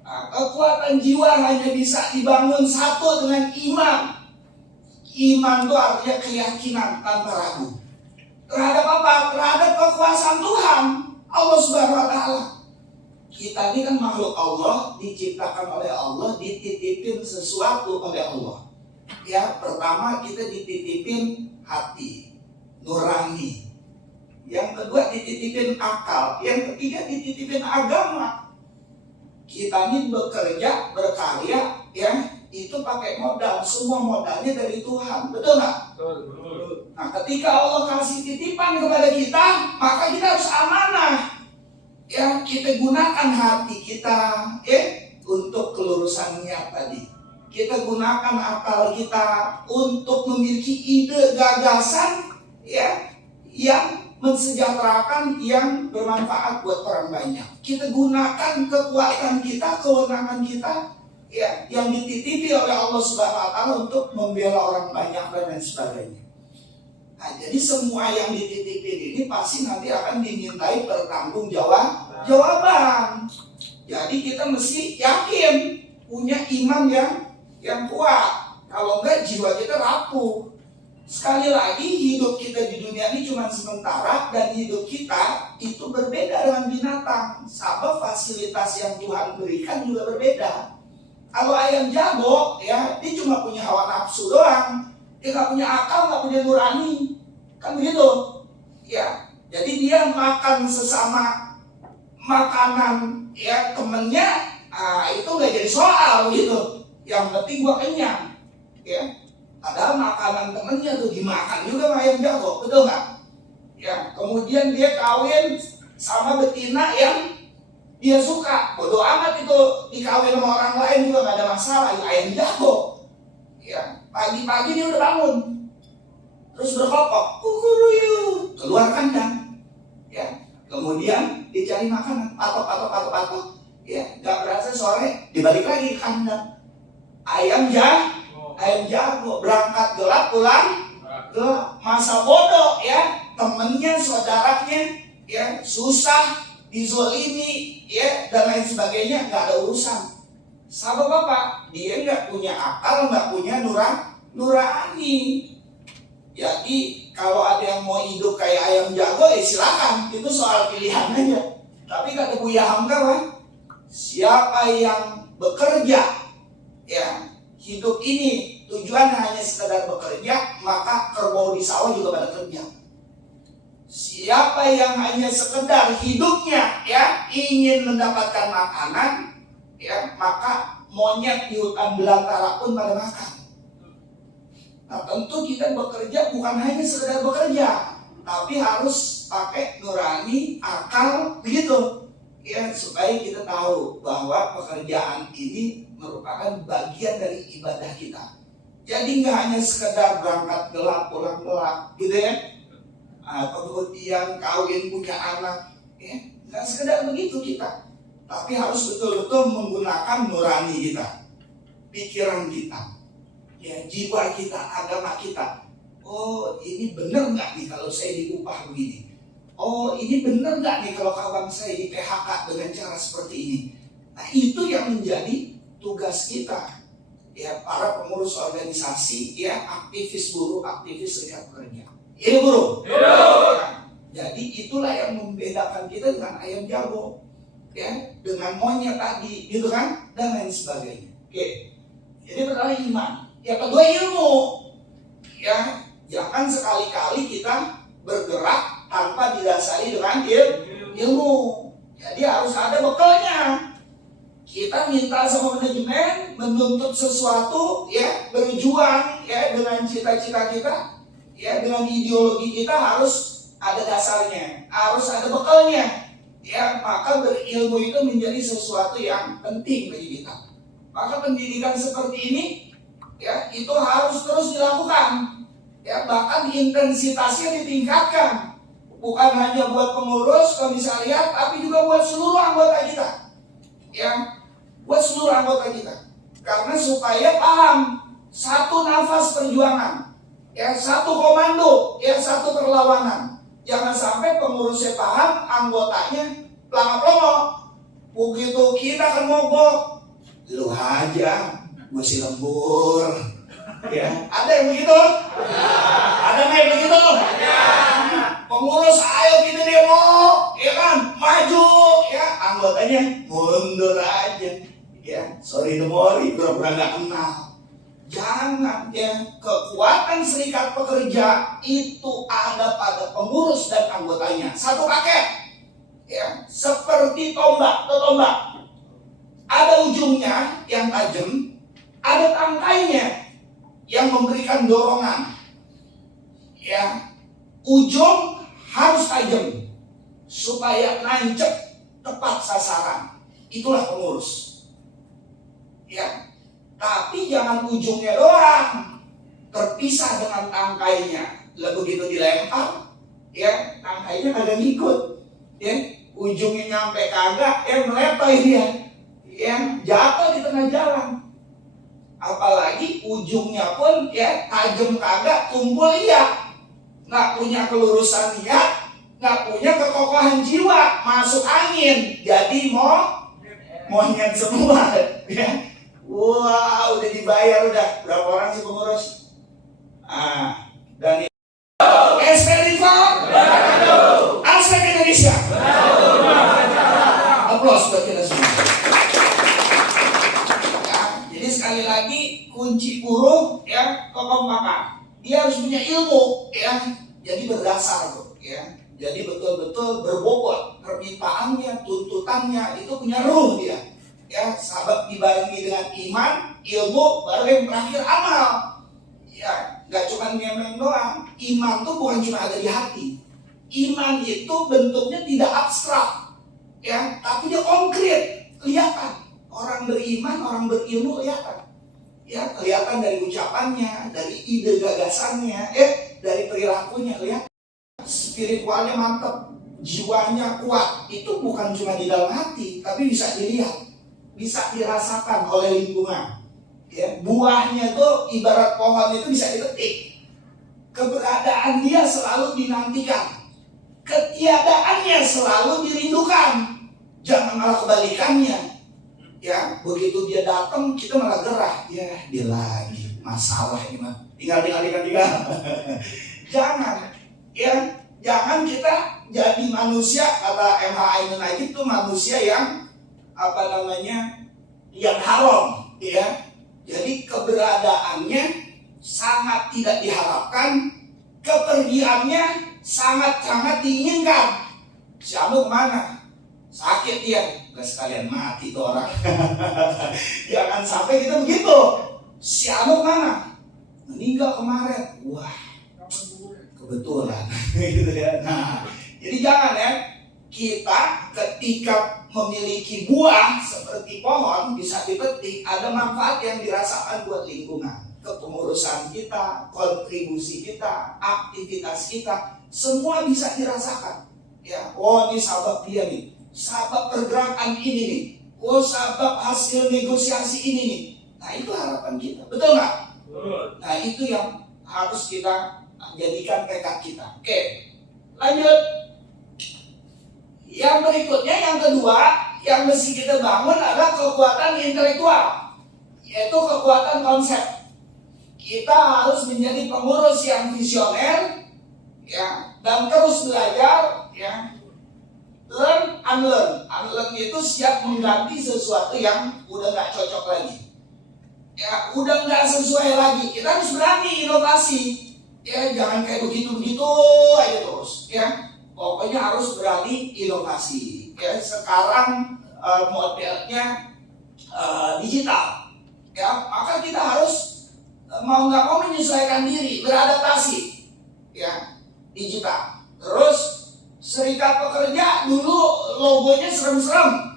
Nah, kekuatan jiwa hanya bisa dibangun satu dengan iman. Iman itu artinya keyakinan tanpa ragu. Terhadap apa? Terhadap kekuasaan Tuhan, Allah Subhanahu wa Ta'ala. Kita ini kan makhluk Allah, diciptakan oleh Allah, dititipin sesuatu oleh Allah. Ya, pertama kita dititipin hati, nurani. Yang kedua dititipin akal. Yang ketiga dititipin agama. Kita ini bekerja, berkarya, ya, itu pakai modal. Semua modalnya dari Tuhan, betul nggak? Betul. Nah, ketika Allah kasih titipan kepada kita, maka kita harus amanah. Ya, kita gunakan hati kita, ya, untuk kelurusan niat tadi. Kita gunakan akal kita untuk memiliki ide, gagasan, ya, yang mensejahterakan, yang bermanfaat buat orang banyak. Kita gunakan kekuatan kita, kewenangan kita, ya, yang dititipi oleh Allah Subhanahu wa Ta'ala untuk membela orang banyak dan lain sebagainya. Nah, jadi semua yang dititipin ini pasti nanti akan dimintai jawaban. Jadi kita mesti yakin, punya iman yang kuat. Kalau enggak jiwa kita rapuh. Sekali lagi, hidup kita di dunia ini cuma sementara, dan hidup kita itu berbeda dengan binatang. Sebab fasilitas yang Tuhan berikan juga berbeda. Kalau ayam jago, ya, dia cuma punya hawa nafsu doang. Dia nggak punya akal, nggak punya nurani, kan begitu, ya. Jadi dia makan sesama makanan, ya, temennya, itu nggak jadi soal gitu. Yang penting gua kenyang, ya. Padahal makanan temennya tuh dimakan juga sama ayam jago, betul nggak? Ya. Kemudian dia kawin sama betina yang dia suka, bodoh amat itu, dikawin sama orang lain juga nggak ada masalah, ya, ayam jago, ya. Pagi-pagi dia udah bangun, terus berkokok, kukuruyu, keluar kandang, ya. Kemudian dicari makanan, patok, ya. Gak berasa sore, dibalik lagi ke kandang. Ayam jago, berangkat gelap, pulang gelap. Masa bodoh, ya. Temennya, saudaranya, ya, susah, dizolimi, ya, dan lain sebagainya, gak ada urusan. Sabab apa? Dia nggak punya akal, nggak punya nurani. Jadi kalau ada yang mau hidup kayak ayam jago, silakan. Itu soal pilihan aja. Tapi kata Buya Hamka, siapa yang bekerja, ya, hidup ini tujuan hanya sekedar bekerja, maka kerbau di sawah juga pada kerja. Siapa yang hanya sekedar hidupnya ya ingin mendapatkan makanan, ya maka monyet di hutan belantara pun pada makan. Nah tentu kita bekerja bukan hanya sekedar bekerja, tapi harus pakai nurani, akal, begitu. Ya, supaya kita tahu bahwa pekerjaan ini merupakan bagian dari ibadah kita. Jadi nggak hanya sekedar berangkat gelap, pulang gelap, gitu ya. Atau kemudian kawin punya anak, ya nggak sekedar begitu kita. Tapi harus betul-betul menggunakan nurani kita, pikiran kita, ya jiwa kita, agama kita. Oh ini benar nggak nih kalau saya diupah begini? Oh ini benar nggak nih kalau kawan saya di PHK dengan cara seperti ini? Nah itu yang menjadi tugas kita, ya para pengurus organisasi, ya aktivis buruh, aktivis serikat pekerja. Ini buruh. Ya, jadi itulah yang membedakan kita dengan ayam jago, ya dengan monyet tadi, gitu kan, dan lain sebagainya. Oke. Jadi pertama iman, yang kedua ilmu, ya jangan sekali-kali kita bergerak tanpa didasari dengan ilmu. Jadi harus ada bekalnya. Kita minta sama manajemen menuntut sesuatu, ya berjuang, ya dengan cita-cita kita, ya dengan ideologi kita harus ada dasarnya, harus ada bekalnya. Ya maka berilmu itu menjadi sesuatu yang penting bagi kita. Maka pendidikan seperti ini, ya itu harus terus dilakukan. Ya bahkan intensitasnya ditingkatkan. Bukan hanya buat pengurus, komisariat, tapi juga buat seluruh anggota kita. Ya, buat seluruh anggota kita. Karena supaya paham satu nafas perjuangan, ya satu komando, ya satu perlawanan. Jangan sampai pengurusnya paham, anggotanya pelangap-pelongo. Begitu kita akan mogok, lu aja, gue si lembur. Ya, ada yang begitu? Ada yang begitu? Pengurus ayo kita demo, ya kan, maju, ya anggotanya mundur aja, ya sorry demori, pura-pura nggak kenal. Jangan, ya kekuatan serikat pekerja itu ada pada pengurus dan anggotanya, satu paket, ya seperti tombak, ada ujungnya yang tajam, ada tangkainya yang memberikan dorongan, ya ujung harus tajam supaya nancep tepat sasaran. Itulah pengurus. Ya, tapi jangan ujungnya doang terpisah dengan tangkainya. Lalu begitu dilempar, ya tangkainya kagak ngikut. Ya, ujungnya nyampe kagak, melepai dia. Ya, jatuh di tengah jalan. Apalagi ujungnya pun ya tajam kagak, tumpul iya. Nggak punya kelurusan niat, nggak punya kekokohan jiwa, masuk angin, jadi monyet semua. Ya. Wah, udah dibayar udah. Berapa orang sih pengurus? Dan Estelifon, Aspek Indonesia. Aplaus buat kita semua. Ya, jadi sekali lagi kunci buruh ya kekompakan. Dia harus punya ilmu, ya. Jadi berdasar tuh, ya. Jadi betul-betul berbobot permintaannya, tuntutannya itu punya ruh dia. Ya, sahabat dibarengi dengan iman, ilmu, baru yang terakhir amal. Ya, nggak cuma ngemeng doang. Iman tuh bukan cuma ada di hati. Iman itu bentuknya tidak abstrak, ya, tapi dia konkret, kelihatan. Orang beriman, orang berilmu kelihatan. Ya, kelihatan dari ucapannya, dari ide gagasannya, dari perilakunya kelihatan. Spiritualnya mantap, jiwanya kuat. Itu bukan cuma di dalam hati, tapi bisa dilihat, bisa dirasakan oleh lingkungan. Ya, buahnya tuh ibarat pohon itu bisa dipetik. Keberadaan dia selalu dinantikan, ketiadaannya selalu dirindukan. Jangan malah kebalikannya. Ya, begitu dia datang kita malah gerah. Ya, dia lagi masalah ini mah. Tinggal. Jangan. Ya, jangan kita jadi manusia, kata MH Ainun Najib itu manusia yang yang haram, ya. Jadi keberadaannya sangat tidak diharapkan, kepergiannya sangat-sangat diinginkan. Si Anu kemana? Sakit dia, gak sekalian mati tuh orang. Jangan sampai kita begitu. Si Anu kemana? Meninggal kemarin. Wah, kebetulan. Gitu ya. Nah, jadi jangan ya, kita ketika memiliki buah seperti pohon bisa dipetik, ada manfaat yang dirasakan buat lingkungan, kepengurusan kita, kontribusi kita, aktivitas kita, semua bisa dirasakan. Ya, oh ini sabab dia nih, sabab pergerakan ini nih, oh sabab hasil negosiasi ini nih. Nah itu harapan kita, betul nggak? Nah itu yang harus kita jadikan tekad kita. Oke, lanjut. Yang berikutnya, yang kedua, yang mesti kita bangun adalah kekuatan intelektual, yaitu kekuatan konsep. Kita harus menjadi pengurus yang visioner, ya, dan terus belajar, ya. Learn, unlearn. Unlearn itu siap mengganti sesuatu yang udah nggak cocok lagi, ya, udah nggak sesuai lagi. Kita harus berani inovasi, ya, jangan kayak begitu-begitu aja terus, ya. Pokoknya harus berani inovasi. Ya, sekarang modelnya digital. Ya, maka kita harus mau nggak mau menyesuaikan diri, beradaptasi. Ya, digital. Terus Serikat Pekerja dulu logonya serem-serem.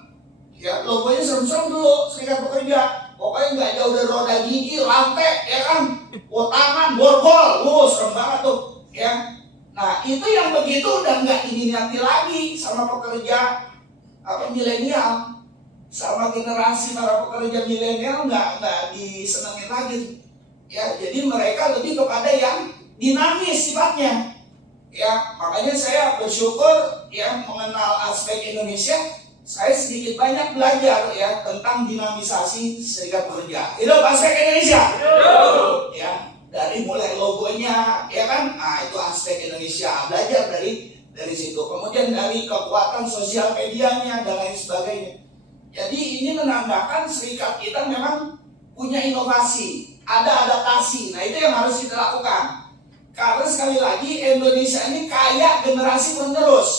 Ya, logonya serem-serem dulu Serikat Pekerja. Pokoknya nggak jauh dari roda gigi, lantai, ya kan? Tangan, borgol, serem banget tuh. Ya. Nah itu yang begitu udah nggak diminati lagi sama pekerja milenial, sama generasi para pekerja milenial nggak disenengin lagi. Ya, jadi mereka lebih kepada yang dinamis sifatnya. Ya, makanya saya bersyukur ya mengenal aspek Indonesia. Saya sedikit banyak belajar ya tentang dinamisasi serikat pekerja. Hidup aspek Indonesia. Ya. Dari mulai logonya, ya kan, nah itu aspek Indonesia, belajar dari situ. Kemudian dari kekuatan sosial medianya dan lain sebagainya. Jadi ini menandakan serikat kita memang punya inovasi, ada adaptasi. Nah itu yang harus kita lakukan. Karena sekali lagi Indonesia ini kaya generasi penerus.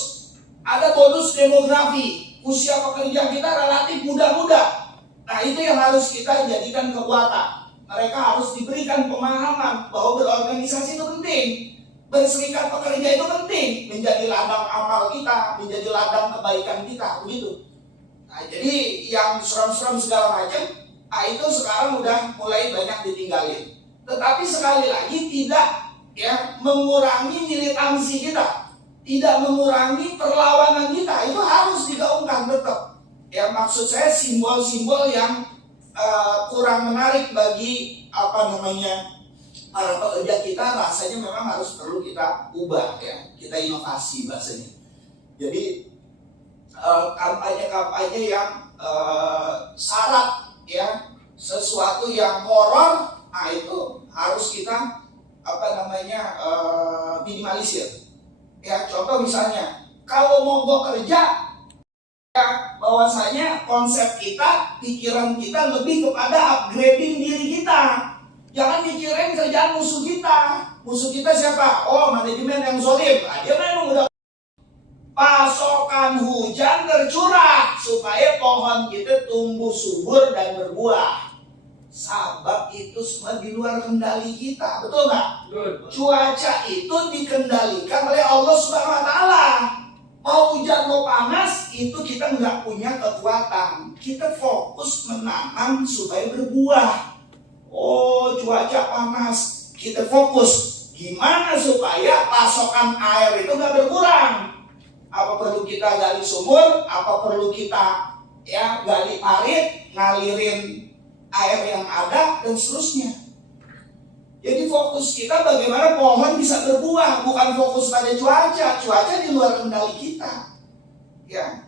Ada bonus demografi, usia pekerja kita relatif muda-muda. Nah itu yang harus kita jadikan kekuatan. Mereka harus diberikan pemahaman bahwa berorganisasi itu penting, berserikat pekerja itu penting, menjadi ladang amal kita, menjadi ladang kebaikan kita, begitu. Nah, jadi yang serem-serem segala macam, itu sekarang udah mulai banyak ditinggalin. Tetapi sekali lagi tidak ya mengurangi militansi kita, tidak mengurangi perlawanan kita, itu harus digaungkan tetap. Ya maksud saya simbol-simbol yang kurang menarik bagi para pekerja kita, rasanya memang harus perlu kita ubah ya, kita inovasi bahasanya. Jadi kampanye-kampanye yang syarat ya sesuatu yang horor, nah itu harus kita minimalisir. Ya contoh misalnya kalau mogok kerja, ya, bahwasanya konsep kita, pikiran kita lebih kepada upgrading diri kita. Jangan mikirin kerjaan musuh kita. Musuh kita siapa? Oh, manajemen yang zalim. Nah, dia memang udah pasokan hujan tercurah supaya pohon kita tumbuh subur dan berbuah. Sabab itu semua di luar kendali kita, betul nggak? Cuaca itu dikendalikan oleh Allah Subhanahu Wa Taala. Mau hujan mau panas itu kita nggak punya kekuatan. Kita fokus menanam supaya berbuah. Oh cuaca panas, kita fokus gimana supaya pasokan air itu nggak berkurang. Apa perlu kita gali sumur? Apa perlu kita ya gali parit, ngalirin air yang ada dan seterusnya. Jadi fokus kita bagaimana pohon bisa berbuah, bukan fokus pada cuaca. Cuaca di luar kendali kita. Ya.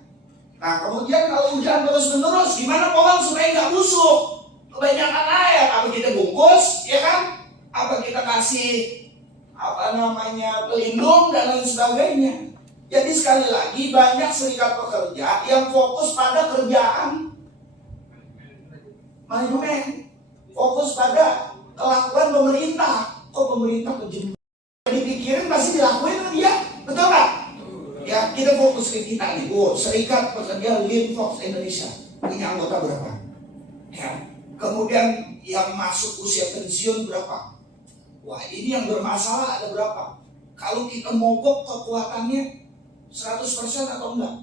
Nah kemudian kalau hujan terus-menerus, gimana pohon supaya nggak busuk? Kebanyakan air, apa kita bungkus, ya kan? Apa kita kasih pelindung dan lain sebagainya. Jadi sekali lagi banyak serikat pekerja yang fokus pada kerjaan manajemen, fokus pada kelakuan pemerintah. Kok pemerintah kejem? Dipikirin pasti dilakuin kan dia. kita nih, Serikat Pekerja Linfox Indonesia punya anggota berapa? Ya. Kemudian yang masuk usia pensiun berapa? Wah, ini yang bermasalah ada berapa? Kalau kita mogok kekuatannya 100% atau enggak?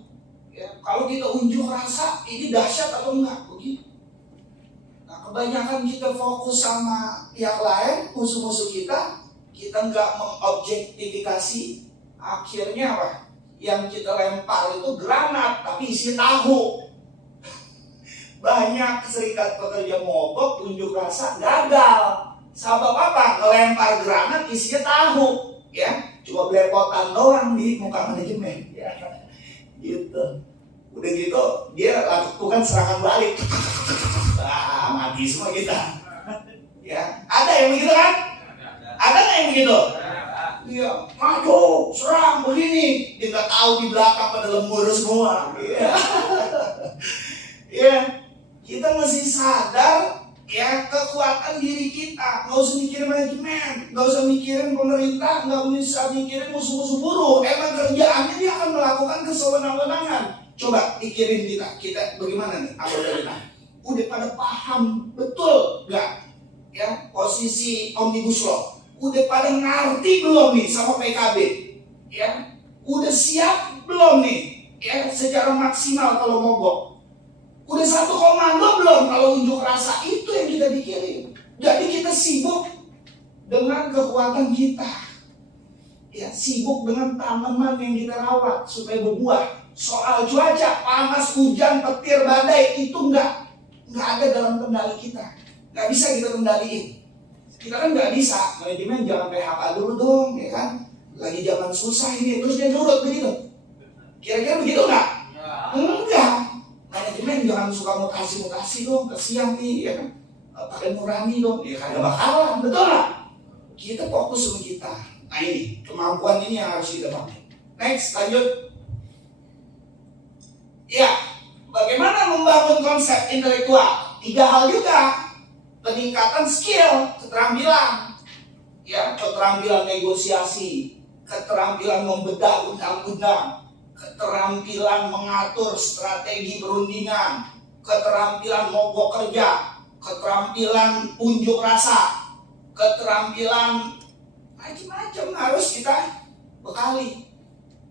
Ya, kalau kita unjuk rasa ini dahsyat atau enggak? Begitu. Nah, kebanyakan kita fokus sama pihak lain, musuh-musuh kita enggak mengobjektifikasi. Akhirnya apa? Yang kita lempar itu granat tapi isi tahu. Banyak serikat pekerja mogok, unjuk rasa, gagal. Sabab apa? Ngelempar granat isinya tahu. Ya, cuma belepotan doang di muka manajemen. Ya, gitu. Udah gitu dia lakukan serangan balik. Mati semua kita. Ya, ada yang begitu kan? Ada nggak yang begitu? Iya, maju, serang begini. Dia nggak tahu di belakang pada lembur semua. Iya. Ya, kita mesti sadar ya kekuatan diri kita. Nggak usah mikirin manajemen, nggak usah mikirin pemerintah, nggak usah mikirin musuh-musuh buruh. Emang kerjaannya dia akan melakukan kesewenang-wenangan. Coba pikirin kita bagaimana nih anggota kita? Udah pada paham betul nggak? Ya, posisi omnibus law. Udah pada ngerti belum nih sama PKB? Ya, udah siap belum nih? Ya, secara maksimal kalau mogok. Udah satu komando belum kalau unjuk rasa? Itu yang kita pikirin. Jadi kita sibuk dengan kekuatan kita. Ya, sibuk dengan tanaman yang kita rawat supaya berbuah. Soal cuaca, panas, hujan, petir, badai itu enggak ada dalam kendali kita. Nggak bisa kita kendaliin. Kita kan nggak bisa, manajemen jangan PHK dulu dong, ya kan? Lagi zaman susah ini, terus dia nurut begitu. Kira-kira begitu nggak? Enggak. Manajemen jangan suka mutasi-mutasi dong, kesian nih, ya kan? Pakai nurani dong, ya kagak bakalan, betul nggak? Kita fokus sama kita. Nah ini, kemampuan ini yang harus kita pakai. Next, lanjut. Ya, bagaimana membangun konsep intelektual? 3 hal juga. Peningkatan skill, keterampilan, ya, keterampilan negosiasi, keterampilan membedah undang-undang, keterampilan mengatur strategi perundingan, keterampilan mogok kerja, keterampilan unjuk rasa, keterampilan macam-macam harus kita bekali.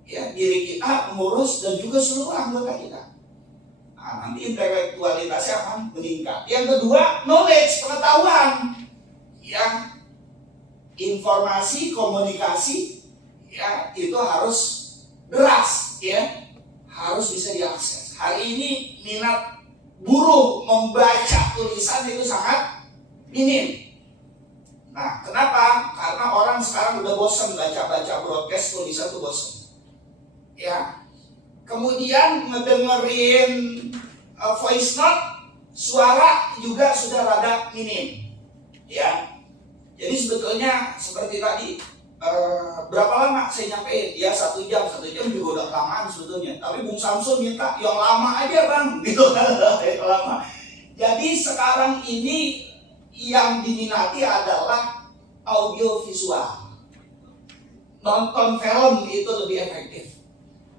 Ya, diri kita, pengurus dan juga seluruh anggota kita. Nah, nanti intelektualitasnya akan meningkat. Yang kedua, knowledge, pengetahuan. Yang informasi, komunikasi, ya itu harus deras, ya harus bisa diakses. Hari ini minat buruh membaca tulisan itu sangat minim. Nah, kenapa? Karena orang sekarang udah bosan baca-baca broadcast tulisan tuh bosan. Ya. Kemudian ngedengerin voice note, suara juga sudah rada minim, ya. Jadi sebetulnya seperti tadi, berapa lama saya nyampein? Ya 1 jam juga udah kelamaan sebetulnya. Tapi Bung Samsul minta yang lama aja bang, gitu yang lama. Jadi sekarang ini yang diminati adalah audio visual. Nonton film itu lebih efektif.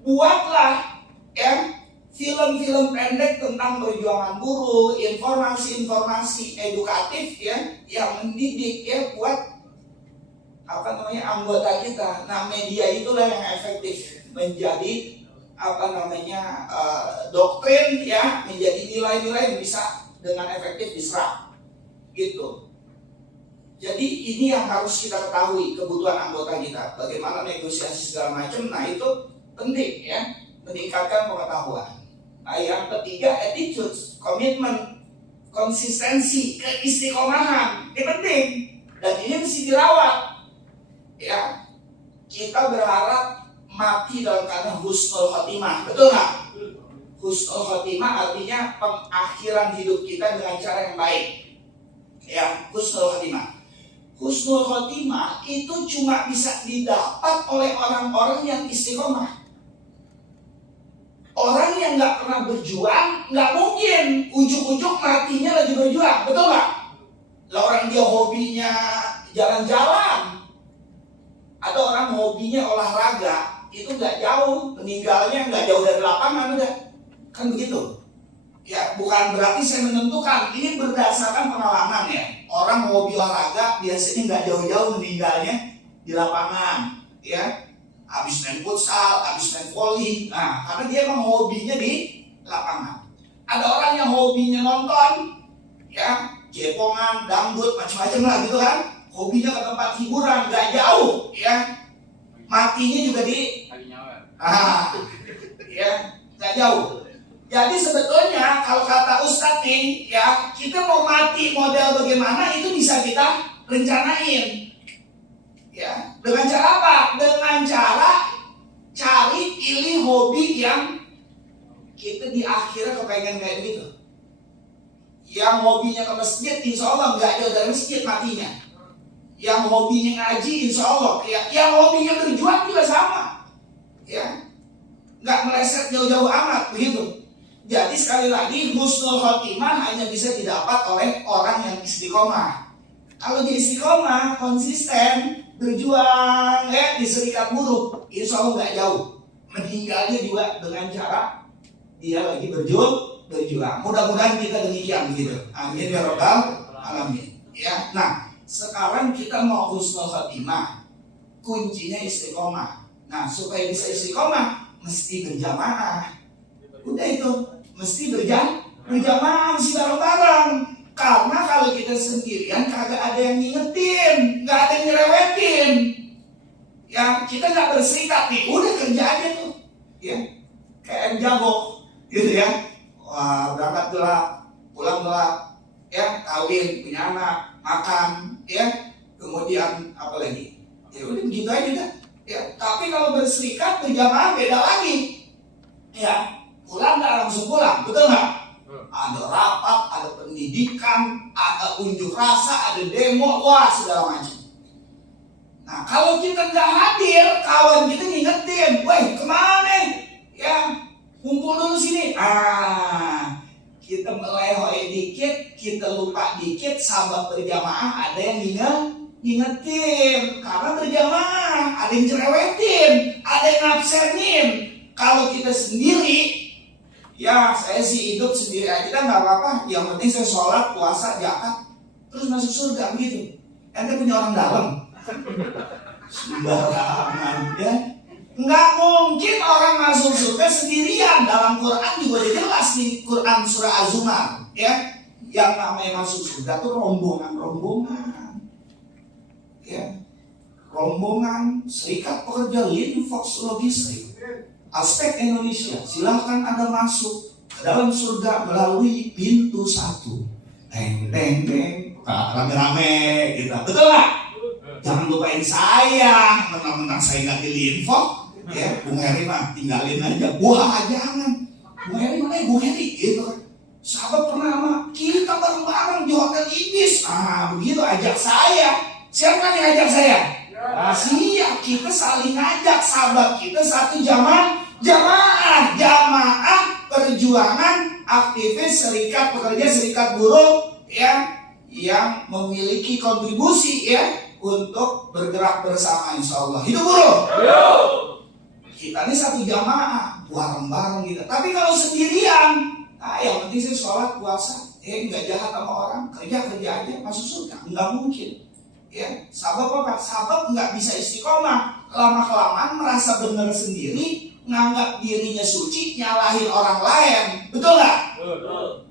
Buatlah ya film-film pendek tentang perjuangan buruh, informasi-informasi edukatif ya yang mendidik ya buat anggota kita. Nah, media itulah yang efektif menjadi doktrin ya, menjadi nilai-nilai yang bisa dengan efektif diserap. Gitu. Jadi ini yang harus kita ketahui kebutuhan anggota kita. Bagaimana negosiasi segala macam. Nah, itu penting ya, meningkatkan pengetahuan. Nah, yang ketiga, attitude, komitmen, konsistensi, keistiqomahan. Ini penting dan ini mesti dirawat. Ya, kita berharap mati dalam keadaan husnul khotimah, betul nggak? Husnul khotimah artinya pengakhiran hidup kita dengan cara yang baik. Ya, husnul khotimah. Husnul khotimah itu cuma bisa didapat oleh orang-orang yang istiqomah. Orang yang nggak pernah berjuang, nggak mungkin ujuk-ujuk matinya lagi berjuang, betul nggak? Lah orang dia hobinya jalan-jalan, ada orang hobinya olahraga, itu nggak jauh, meninggalnya nggak jauh dari lapangan udah, kan begitu. Ya, bukan berarti saya menentukan, ini berdasarkan pengalaman ya. Orang mau olahraga biasanya nggak jauh-jauh meninggalnya di lapangan, ya. Habis main futsal, habis main volley. Nah, karena dia emang hobinya di lapangan. Ada orang yang hobinya nonton, ya, jepongan, dangdut, macam-macam lah gitu kan. Hobinya ke tempat hiburan, nggak jauh, ya. Matinya juga di, ya, nggak jauh. Jadi sebetulnya kalau kata Ustadz nih, ya, kita mau mati model bagaimana itu bisa kita rencanain. Ya, dengan cara apa? Dengan cara cari pilih hobi yang kita di akhirnya kepengen kayak gitu. Yang hobinya ke masjid, insya Allah nggak jauh dari masjid matinya. Yang hobinya ngaji, insya Allah. Ya, yang hobinya berjuang juga sama. Ya, nggak meleset jauh-jauh amat begitu. Jadi sekali lagi husnul khotimah hanya bisa didapat oleh orang yang istiqomah. Kalau dia istiqomah, konsisten, berjuang, ya, di serikat buruh, insya Allah nggak jauh. Meninggalnya juga dengan cara dia lagi berjuang. Mudah-mudahan kita demikian gitu. Amin ya rabbal alamin. Ya, nah sekarang kita mau husnul khotimah, kuncinya istiqomah. Nah, supaya bisa istiqomah mesti berjamaah. Udah itu, mesti berjamaah, mesti bareng-bareng. Karena kalau kita sendirian kagak ada yang ngingetin, nggak ada yang nyerewetin. Ya, kita nggak berserikat nih, udah kerja aja tuh. Ya, kayak jago, gitu ya. Wah, berangkat gelap, pulang gelap, ya, kawin, punya anak, makan, ya, kemudian apa lagi? Ya udah begitu aja dah. Ya, tapi kalau berserikat berjamaah beda lagi. Ya, pulang nggak langsung pulang, betul nggak? Ada rapat, ada pendidikan, ada unjuk rasa, ada demo, wah segala macam. Nah, kalau kita nggak hadir, kawan kita ngingetin, woi kemana? Ya, kumpul dulu sini. Kita melehoi dikit, kita lupa dikit, sahabat berjamaah ada yang ngingetin. Karena berjamaah, ada yang cerewetin, ada yang absenin. Kalau kita sendiri, ya saya sih hidup sendiri aja kan nggak apa-apa. Yang penting saya sholat, puasa, zakat, terus masuk surga begitu. Ente punya orang dalam. Sembarangan ya. Nggak mungkin orang masuk surga sendirian. Dalam Quran juga jelas di Quran surah Az-Zumar ya. Yang namanya masuk surga tuh rombongan. Ya. Rombongan Serikat Pekerja Linfox Logistik Aspek Indonesia, silahkan Anda masuk ke dalam surga melalui pintu 1. Teng teng teng, rame-rame gitu. Betul nggak? Jangan lupain saya, mentang-mentang saya nggak di Linfox. Ya, Bung Heri mah tinggalin aja. Wah, jangan. Bung Heri mana ya Bung Heri? Gitu kan. Sahabat pernah sama kita bareng-bareng di Hotel Ibis. Begitu ajak saya. Siapa yang ajak saya? Siap, kita saling ngajak sahabat kita satu jamaah perjuangan aktivis serikat pekerja serikat buruh ya yang memiliki kontribusi ya untuk bergerak bersama insyaallah. Hidup buruh. Kita ini satu jamaah bareng-bareng gitu. Tapi kalau sendirian, yang penting saya sholat puasa, nggak jahat sama orang, kerja aja masuk surga, nggak mungkin. Ya, sabab apa? Sabab nggak bisa istiqomah, lama-kelamaan merasa benar sendiri, nganggap dirinya suci, nyalahin orang lain, betul nggak? Betul.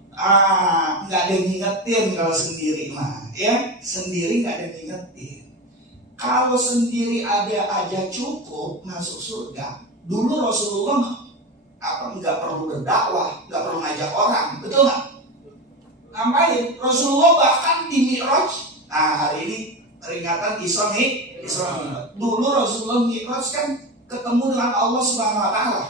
Nggak ada yang ngingetin kalau sendiri mah, ya sendiri nggak ada yang ngingetin. Kalau sendiri ada aja cukup masuk surga. Dulu Rasulullah nggak perlu berdakwah, nggak perlu ngajak orang, betul nggak? Ngapain? Rasulullah bahkan di Mi'raj. Hari ini peringatan Isra Mi'raj. Dulu Rasulullah Mi'raj kan ketemu dengan Allah Subhanahu Wa Taala.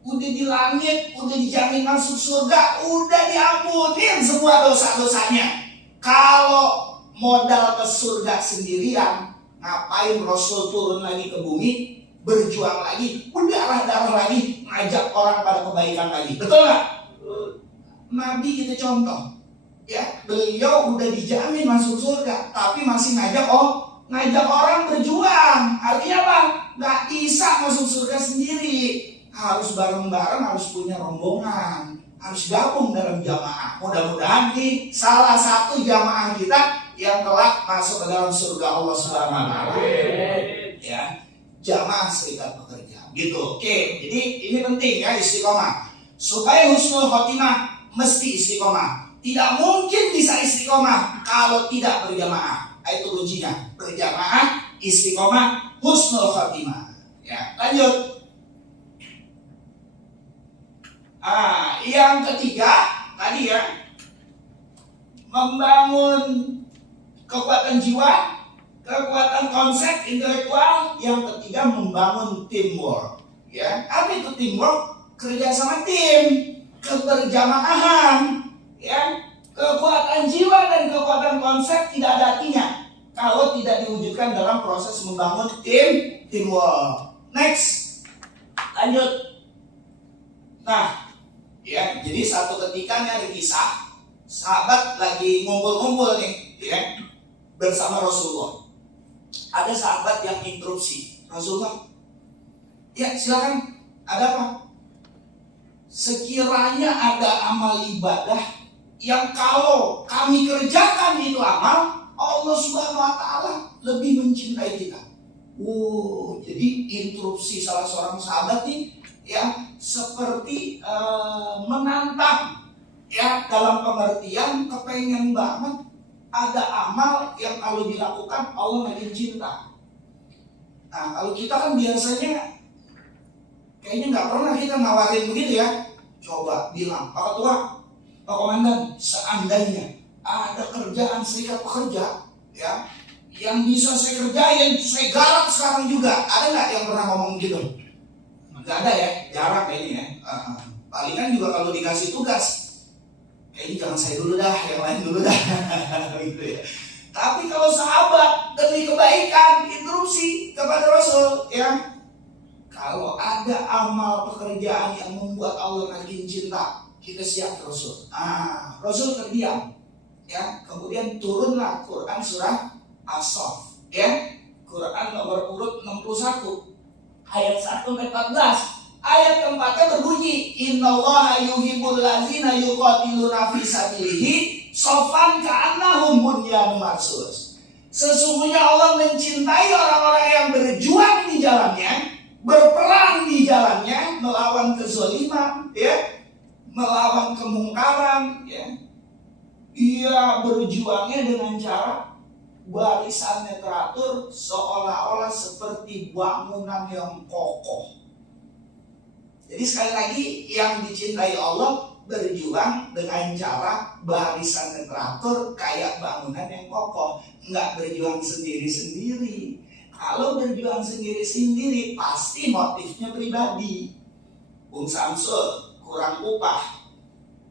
Udah di langit, udah dijamin masuk surga, udah diampunin semua dosa-dosanya. Kalau modal ke surga sendirian, ngapain Rasul turun lagi ke bumi, berjuang lagi, berdarah-darah lagi, ngajak orang pada kebaikan lagi, betul nggak? Nabi kita contoh, ya beliau udah dijamin masuk surga, tapi masih ngajak ngajak orang berjuang. Artinya apa? Nggak bisa masuk surga sendiri. Harus bareng-bareng, harus punya rombongan. Harus gabung dalam jamaah. Mudah-mudahan ini salah satu jamaah kita yang kelak masuk ke dalam surga Allah Subhanahu wa Ta'ala. Ya, jamaah serikat pekerja. Gitu. Oke, jadi ini penting ya, istiqomah. Supaya husnul khotimah mesti istiqomah. Tidak mungkin bisa istiqomah kalau tidak berjamaah. Itu kuncinya. Berjamaah, istiqomah, husnul khotimah. Ya, lanjut. Yang ketiga tadi ya, membangun kekuatan jiwa, kekuatan konsep intelektual. Yang ketiga membangun teamwork. Ya, apa itu teamwork? Kerja sama tim, keberjamaah. Ya, kekuatan jiwa dan kekuatan konsep tidak ada artinya kalau tidak diwujudkan dalam proses membangun teamwork. Next, lanjut. Nah, ya, jadi satu ketika ada kisah sahabat lagi ngumpul-ngumpul nih, ya, bersama Rasulullah. Ada sahabat yang interupsi Rasulullah. Ya, silakan. Ada apa? Sekiranya ada amal ibadah yang kalau kami kerjakan itu amal, Allah Subhanahu wa Ta'ala lebih mencintai kita. Jadi interupsi salah seorang sahabat nih yang seperti menantang, ya, dalam pengertian kepengen banget ada amal yang kalau dilakukan Allah makin cinta. Nah, kalau kita kan biasanya kayaknya nggak pernah kita nawarin begitu ya. Coba bilang, Pak Ketua, Pak Komandan, seandainya ada kerjaan serikat pekerja, ya, yang bisa saya kerjain, saya garap sekarang juga. Ada nggak yang pernah ngomong gitu? Nggak ada ya, jarang kayaknya ya. Palingan juga kalau dikasih tugas, kayaknya jangan saya dulu dah, yang lain dulu dah. Gitu ya. Tapi kalau sahabat demi kebaikan, interupsi kepada Rasul, ya, kalau ada amal pekerjaan yang membuat Allah makin cinta, kita siap Rasul. Rasul terdiam. Ya, kemudian turunlah Quran surah As-Saff. Ya, Quran nomor urut 61 ayat 1-14. Ayat keempatnya berbunyi, Innallaha yuhibbul ladzina yuqatiluna fi sabilihi shaffan ka'annahum bunyanun marsus. Sesungguhnya Allah mencintai orang-orang yang berjuang di jalannya, berperang di jalannya, melawan kezaliman, ya, melawan kemungkaran, ya. Ia berjuangnya dengan cara barisannya teratur, seolah-olah seperti bangunan yang kokoh. Jadi sekali lagi, yang dicintai Allah berjuang dengan cara barisannya teratur kayak bangunan yang kokoh, nggak berjuang sendiri-sendiri. Kalau berjuang sendiri-sendiri pasti motifnya pribadi. Bung Samsul kurang upah,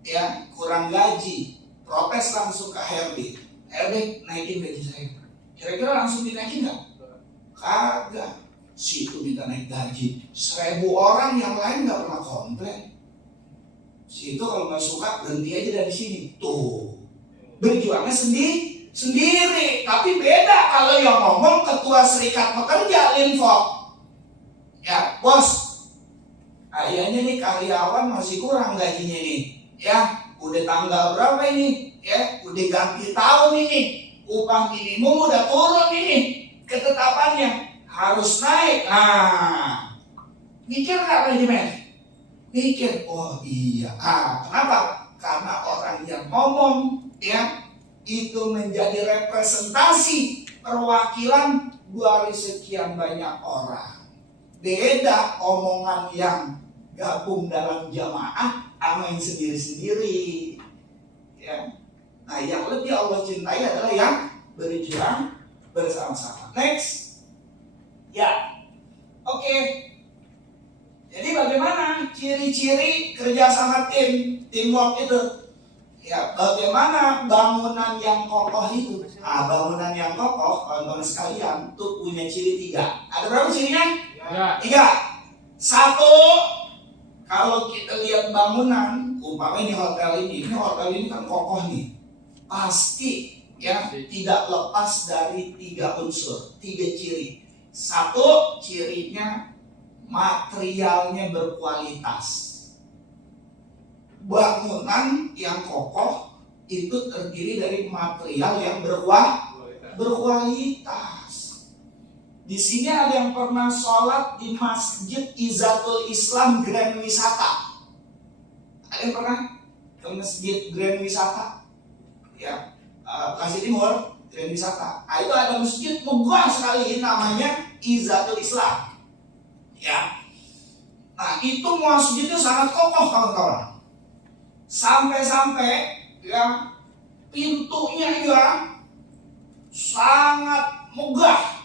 ya, kurang gaji, protes langsung ke HRD. HRD, naikin gaji saya. Kira-kira langsung dinaikin nggak? Kagak. Situ minta naik gaji 1000 orang, yang lain nggak pernah komplain. Situ kalau nggak suka berhenti aja dari sini. Tuh, berjuangnya sendiri. Tapi beda kalau yang ngomong ketua serikat pekerja Linfok. Ya, bos, kayaknya nih karyawan masih kurang gajinya nih. Ya, udah tanggal berapa ini? Ya, udah ganti tahun ini. Upah minimum udah turun ini. Ketetapannya harus naik. Mikir nggak manajemen? Mikir. Oh iya. Kenapa? Karena orang yang ngomong, ya, itu menjadi representasi perwakilan dari sekian banyak orang. Beda omongan yang gabung dalam jamaah sama yang sendiri-sendiri. Ya. Nah, yang lebih Allah cintai adalah yang berjuang bersama-sama. Next. Ya. Oke. Jadi bagaimana ciri-ciri kerjasama teamwork itu? Ya, bagaimana bangunan yang kokoh itu? Bangunan yang kokoh, kawan-kawan sekalian, tuh punya ciri 3. Ada berapa cirinya? 3. 1, kalau kita lihat bangunan, umpamanya di hotel ini kan kokoh nih. Pasti ya tidak lepas dari 3 unsur, 3 ciri. 1, cirinya materialnya berkualitas. Bangunan yang kokoh itu terdiri dari material yang berkualitas. Di sini ada yang pernah sholat di Masjid Izzatul Islam Grand Wisata. Ada yang pernah ke Masjid Grand Wisata? Ya, Bekasi Timur, Grand Wisata. Nah, itu ada masjid megah sekali namanya Izzatul Islam. Ya. Nah, itu masjid itu sangat kokoh kawan-kawan. Sampai-sampai ya pintunya ya sangat megah.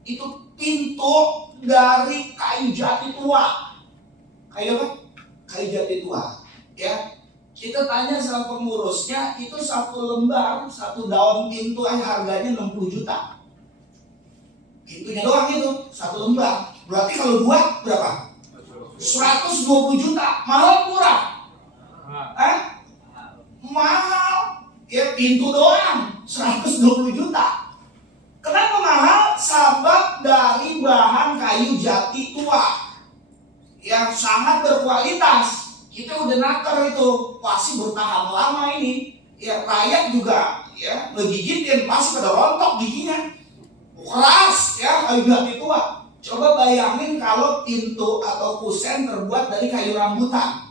Itu pintu dari kayu jati tua. Kayu apa? Kayu jati tua. Ya. Kita tanya sama pengurusnya, itu 1 lembar, 1 daun pintu harganya 60 juta. Pintunya doang itu, 1 lembar. Berarti kalau 2 berapa? 120 juta. Mahal murah? Mahal. Ya pintu doang 120 juta. Kenapa mahal? Sebab dari bahan kayu jati tua yang sangat berkualitas. Kita udah nakar itu, pasti bertahan lama ini. Ya rakyat juga ya ngegigitin, pasti pada rontok giginya. Keras ya kayu jati tua. Coba bayangin kalau pintu atau kusen terbuat dari kayu rambutan.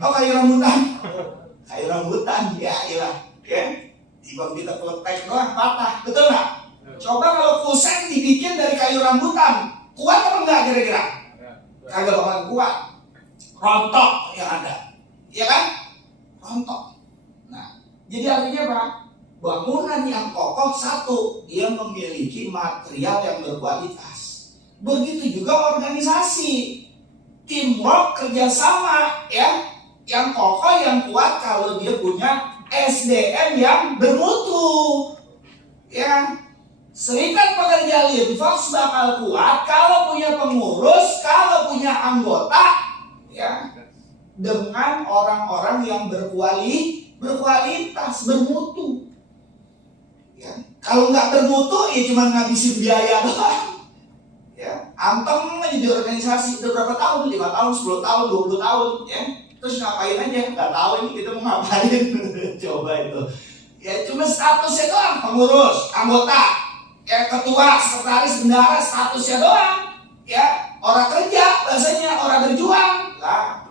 Oh kayu rambutan? Kayu rambutan ya iyalah. Ya. Tiba kita peletek doang patah, betul nggak? Coba kalau kusen dibikin dari kayu rambutan, kuat apa enggak kira-kira? Kagak bakalan kuat. Rontok yang ada, ya kan? Rontok. Nah, jadi artinya apa? Bangunan yang kokoh 1, dia memiliki material yang berkualitas. Begitu juga organisasi, teamwork, kerjasama, ya, yang kokoh, yang kuat kalau dia punya SDM yang bermutu, ya. Serikat Pekerja Linfox bakal kuat kalau punya pengurus, kalau punya anggota. Ya, dengan orang-orang yang berkualitas, bermutu. Ya, kalau nggak bermutu, ya cuma ngabisin biaya doang. Ya, antem aja di organisasi udah berapa tahun? 5 tahun, 10 tahun, 20 tahun. Ya, terus ngapain aja? Nggak tahu ini kita mau ngapain. Coba itu. Ya, cuma statusnya doang, pengurus, anggota, ya ketua, sekretaris, bendahara, statusnya doang. Ya, orang kerja, bahasanya orang berjuang. Lah,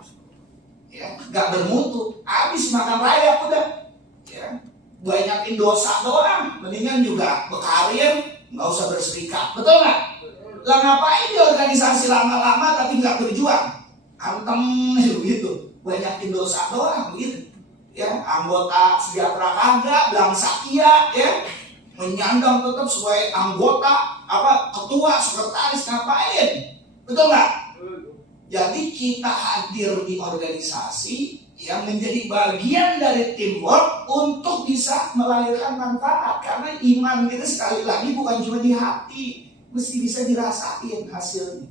ya nggak bermutu, habis makan raya udah, ya banyakin dosa doang, mendingan juga berkarir, nggak usah berserikat, betul nggak? Lah ngapain di organisasi lama-lama tapi nggak berjuang, antem begitu, banyakin dosa doang begitu, ya anggota sejahtera kagak, bangsa iya, ya menyandang tetap sebagai anggota, ketua, sekretaris ngapain, betul nggak? Jadi kita hadir di organisasi yang menjadi bagian dari teamwork untuk bisa melahirkan manfaat. Karena iman kita sekali lagi bukan cuma di hati, mesti bisa dirasain hasilnya.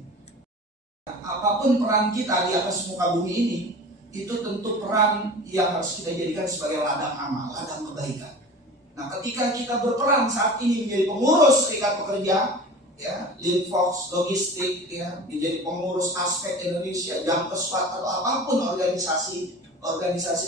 Apapun peran kita di atas muka bumi ini, itu tentu peran yang harus kita jadikan sebagai ladang amal, ladang kebaikan. Nah, ketika kita berperan saat ini menjadi pengurus serikat pekerja, ya, Linfox, logistik, ya, menjadi pengurus aspek Indonesia, Jamkeswat atau apapun organisasi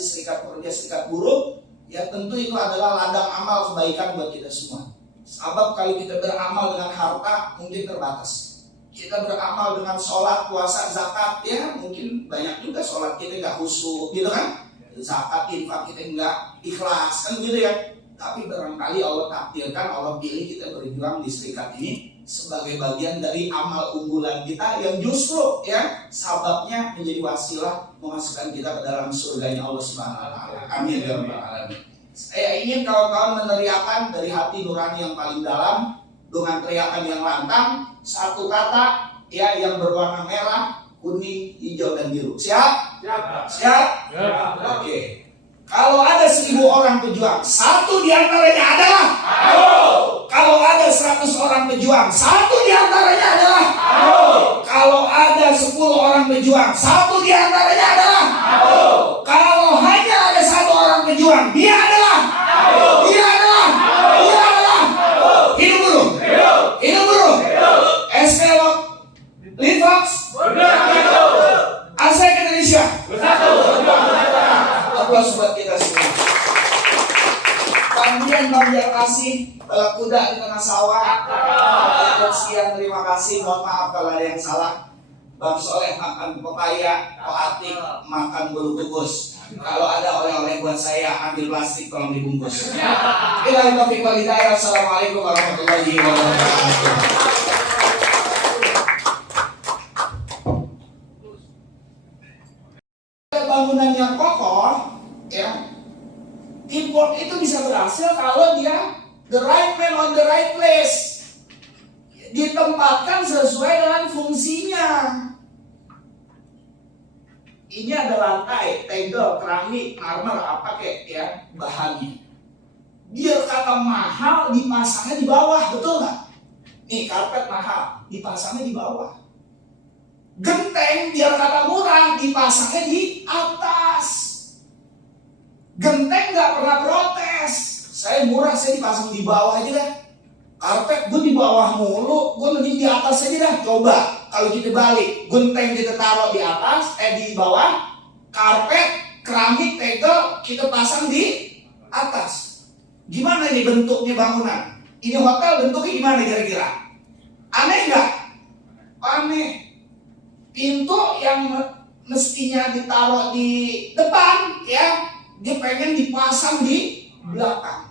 serikat pekerja, serikat buruh, ya tentu itu adalah ladang amal kebaikan buat kita semua. Sebab kalau kita beramal dengan harta mungkin terbatas. Kita beramal dengan sholat, puasa, zakat, ya mungkin banyak juga sholat kita nggak khusyuk, gitu kan? Zakat, infak kita nggak ikhlas, kan gitu ya. Tapi barangkali Allah takdirkan, Allah pilih kita berjuang di serikat ini sebagai bagian dari amal unggulan kita yang justru ya sababnya menjadi wasilah memasukkan kita ke dalam surganya Allah Subhanahu wa taala. Amin ya rabbal alamin. Saya ingin kawan-kawan meneriakan dari hati nurani yang paling dalam dengan teriakan yang lantang satu kata ya yang berwarna merah, kuning, hijau dan biru. Siap? Siap. Siap? Siap. Oke. Kalau ada 1000 orang pejuang, satu diantaranya adalah Ayo. Kalau ada 100 orang pejuang, satu diantaranya adalah Ayo. Kalau ada 10 orang pejuang, satu diantaranya adalah Ayo. Kalau hanya ada 1 orang pejuang, dia adalah Ayo. Dia adalah sawah. Sekian, terima kasih. Mohon maaf kalau ada yang salah. Bang Soleh makan pepaya, Pak Atik makan bolu kubus. Kalau ada oleh-oleh buat saya, ambil plastik tolong dibungkus. Billahi taufiq wal hidayah. Assalamualaikum warahmatullahi wabarakatuh. Bangunan yang kokoh, ya, teamwork itu bisa berhasil kalau dia the right man on the right place, ditempatkan sesuai dengan fungsinya. Ini ada lantai, tegel, keramik, marmer, apa kek ya bahannya. Biar kata mahal dipasangnya di bawah, betul nggak? Nih karpet mahal, dipasangnya di bawah. Genteng biar kata murah dipasangnya di atas. Genteng nggak pernah protes. Saya murah, saya dipasang di bawah aja dah. Karpet gue di bawah mulu, gue mending di atas aja dah. Coba kalau kita balik, genteng kita taruh di atas, di bawah, karpet, keramik, tegel kita pasang di atas. Gimana ini bentuknya bangunan? Ini hotel bentuknya gimana kira-kira? Aneh nggak? Aneh. Pintu yang mestinya ditaruh di depan, ya, dia pengen dipasang di belakang.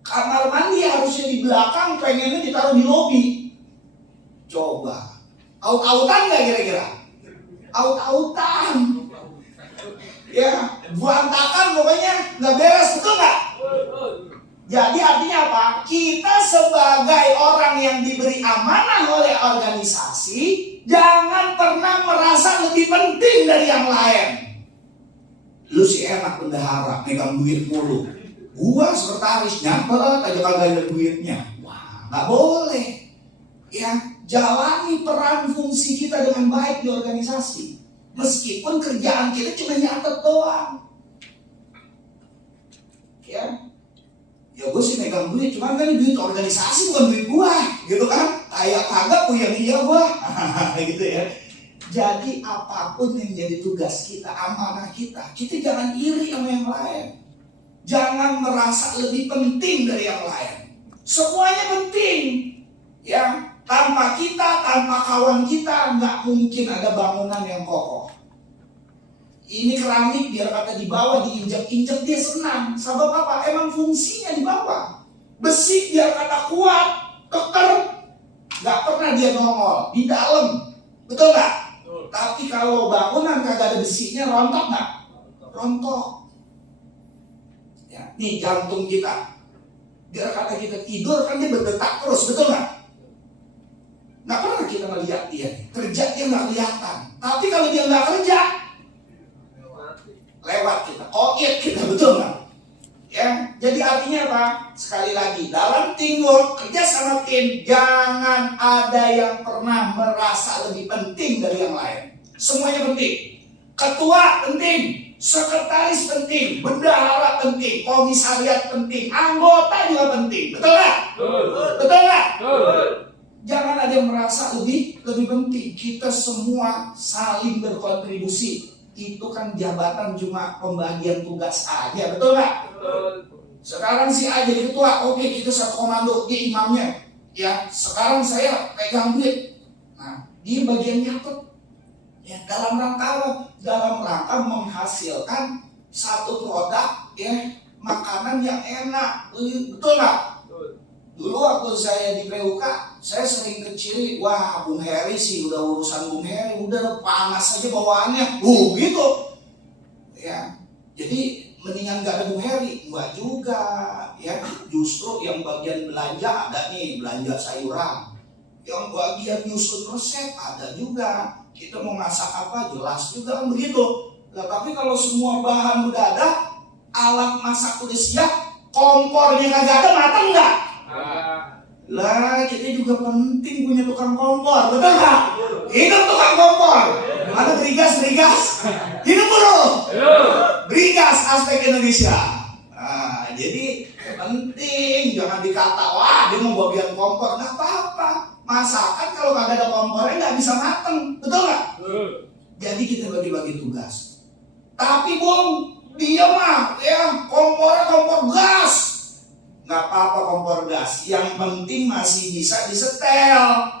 Kamar mandi harusnya di belakang, pengennya ditaruh di lobi. Coba, aut-autan nggak kira-kira? Aut-autan, ya, berantakan pokoknya, nggak beres, betul nggak? Jadi artinya apa? Kita sebagai orang yang diberi amanah oleh organisasi, jangan pernah merasa lebih penting dari yang lain. Lu sih enak bendahara, megang duit mulu. Gua sekretaris nyamper aja kagak ada duitnya. Wah, nggak boleh. Ya, jalani peran fungsi kita dengan baik di organisasi. Meskipun kerjaan kita cuma nyatet doang. Ya gue sih megang duit, cuman kan duit organisasi bukan duit gua, gitu kan? Kayak kagak punya dia gua, gitu ya. Jadi apapun yang jadi tugas kita, amanah kita jangan iri sama yang lain. Jangan merasa lebih penting dari yang lain. Semuanya penting. Ya, tanpa kita, tanpa kawan kita, nggak mungkin ada bangunan yang kokoh. Ini keramik biar kata di bawah diinjak-injak dia senang. Sebab apa? Emang fungsinya di bawah. Besi biar kata kuat, keker, nggak pernah dia nongol di dalam. Betul nggak? Tapi kalau bangunan kagak ada besinya, rontok nggak? Rontok. Ya, nih jantung kita, biar kata kita tidur kan dia berdetak terus, betul nggak? Nggak pernah kita melihat dia kerja, dia nggak kelihatan. Tapi kalau dia nggak kerja, lewat kita, koit kita, betul nggak? Ya, jadi artinya apa? Sekali lagi, dalam teamwork, kerja sama tim, jangan ada yang pernah merasa lebih penting dari yang lain. Semuanya penting. Ketua penting, sekretaris penting, bendahara penting, komisariat penting, anggota juga penting. Betul nggak? Betul nggak? Jangan ada yang merasa lebih penting. Kita semua saling berkontribusi. Itu kan jabatan cuma pembagian tugas aja, betul nggak? Sekarang si A jadi ketua, oke kita satu komando, dia imamnya. Ya, sekarang saya pegang duit. Nah, dia bagian nyatet. Ya, dalam rangka menghasilkan satu produk, ya, makanan yang enak, betul nggak? Dulu waktu saya di PUK, saya sering kecil, wah Bung Heri sih udah urusan Bung Heri, udah panas aja bawaannya, gitu. Ya, jadi mendingan gak ada Bung Heri, enggak juga, ya. Justru yang bagian belanja ada nih, belanja sayuran. Yang bagian nyusun resep ada juga. Kita mau masak apa jelas juga kan begitu. Nah, tapi kalau semua bahan udah ada, alat masak udah siap, kompornya kagak ada, matang nggak? Lah, kita juga penting punya tukang kompor, betul nggak? Hidup tukang kompor. Mana berigas? Hidup bro. Berigas aspek Indonesia. Nah, jadi penting, jangan dikata wah dia mau bagian kompor, nggak apa-apa. Masakan kalau kagak ada kompornya nggak bisa mateng, betul nggak? Jadi kita bagi-bagi tugas. Tapi Bung, dia mah ya kompornya kompor gas. nggak apa-apa kompor gas, yang penting masih bisa disetel.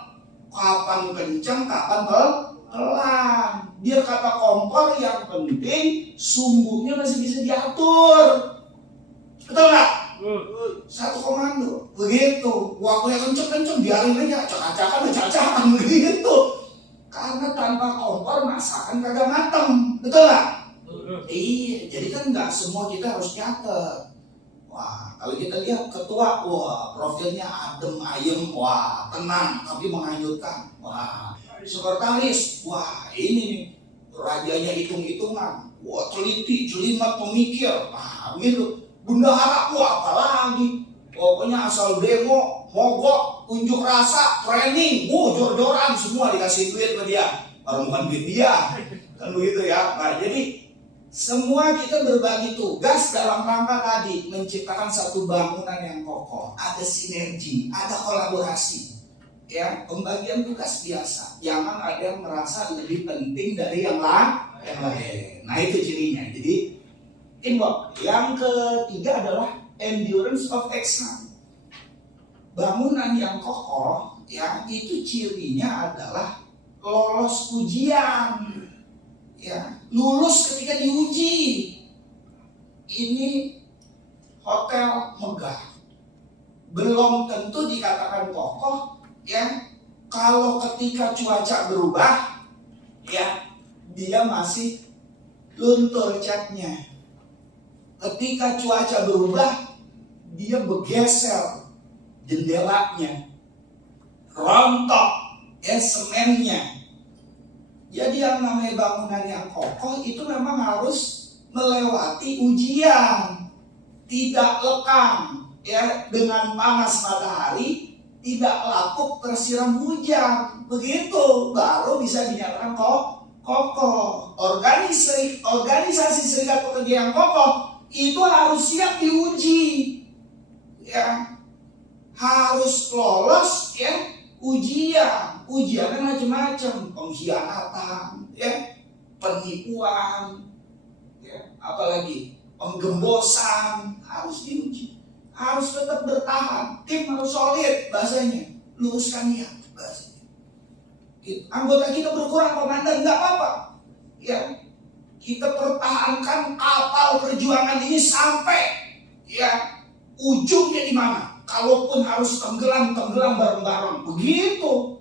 Kapan kencang, kapan pelan. Biar kata kompor, yang penting sumbunya masih bisa diatur. Betul nggak? Satu komando, begitu. Waktunya kenceng-kenceng, biarin aja, acak-acakan, begitu. Karena tanpa kompor masakan kagak mateng, betul nggak? Iya, jadi kan nggak semua kita harus nyatet. Wah, kalau kita lihat ketua, wah profilnya adem ayem, wah tenang tapi menghanyutkan. Wah, sekretaris, wah ini nih rajanya hitung-hitungan, wah teliti, jelimet, pemikir. Nah, gitu. Bendahara, wah apalagi, pokoknya asal demo, mogok, unjuk rasa, training, jor-joran semua dikasih duit ke dia. Orang bukan duit dia, kan begitu ya. Nah, jadi semua kita berbagi tugas dalam rangka tadi menciptakan satu bangunan yang kokoh, ada sinergi, ada kolaborasi. Ya, pembagian tugas biasa. Jangan ada yang merasa lebih penting dari yang lain. Nah, itu cirinya. Jadi, yang ketiga adalah endurance of excellence. Bangunan yang kokoh, ya, itu cirinya adalah lolos ujian. Ya, lulus ketika diuji. Ini hotel megah, belum tentu dikatakan kokoh, ya. Kalau ketika cuaca berubah, ya, dia masih luntur catnya. Ketika cuaca berubah, dia bergeser jendelanya, rontok, ya, semennya. Jadi yang namanya bangunan yang kokoh itu memang harus melewati ujian, tidak lekang, ya, dengan panas matahari, tidak lapuk tersiram hujan. Begitu baru bisa dinyatakan kokoh. Organisasi serikat pekerja yang kokoh itu harus siap diuji, ya, harus lolos, ya, ujiannya macam-macam, pengkhianatan, ya, penipuan, ya, apalagi penggembosan, harus diuji, harus tetap bertahan, tim harus solid, bahasanya, luruskan niat, bahasanya. Anggota kita berkurang, komandan, nggak apa-apa, ya, kita pertahankan kapal perjuangan ini sampai, ya, ujungnya di mana. Kalaupun harus tenggelam bareng-bareng, begitu.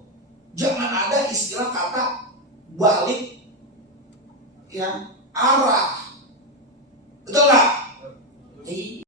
Jangan ada istilah kata balik, ya, arah.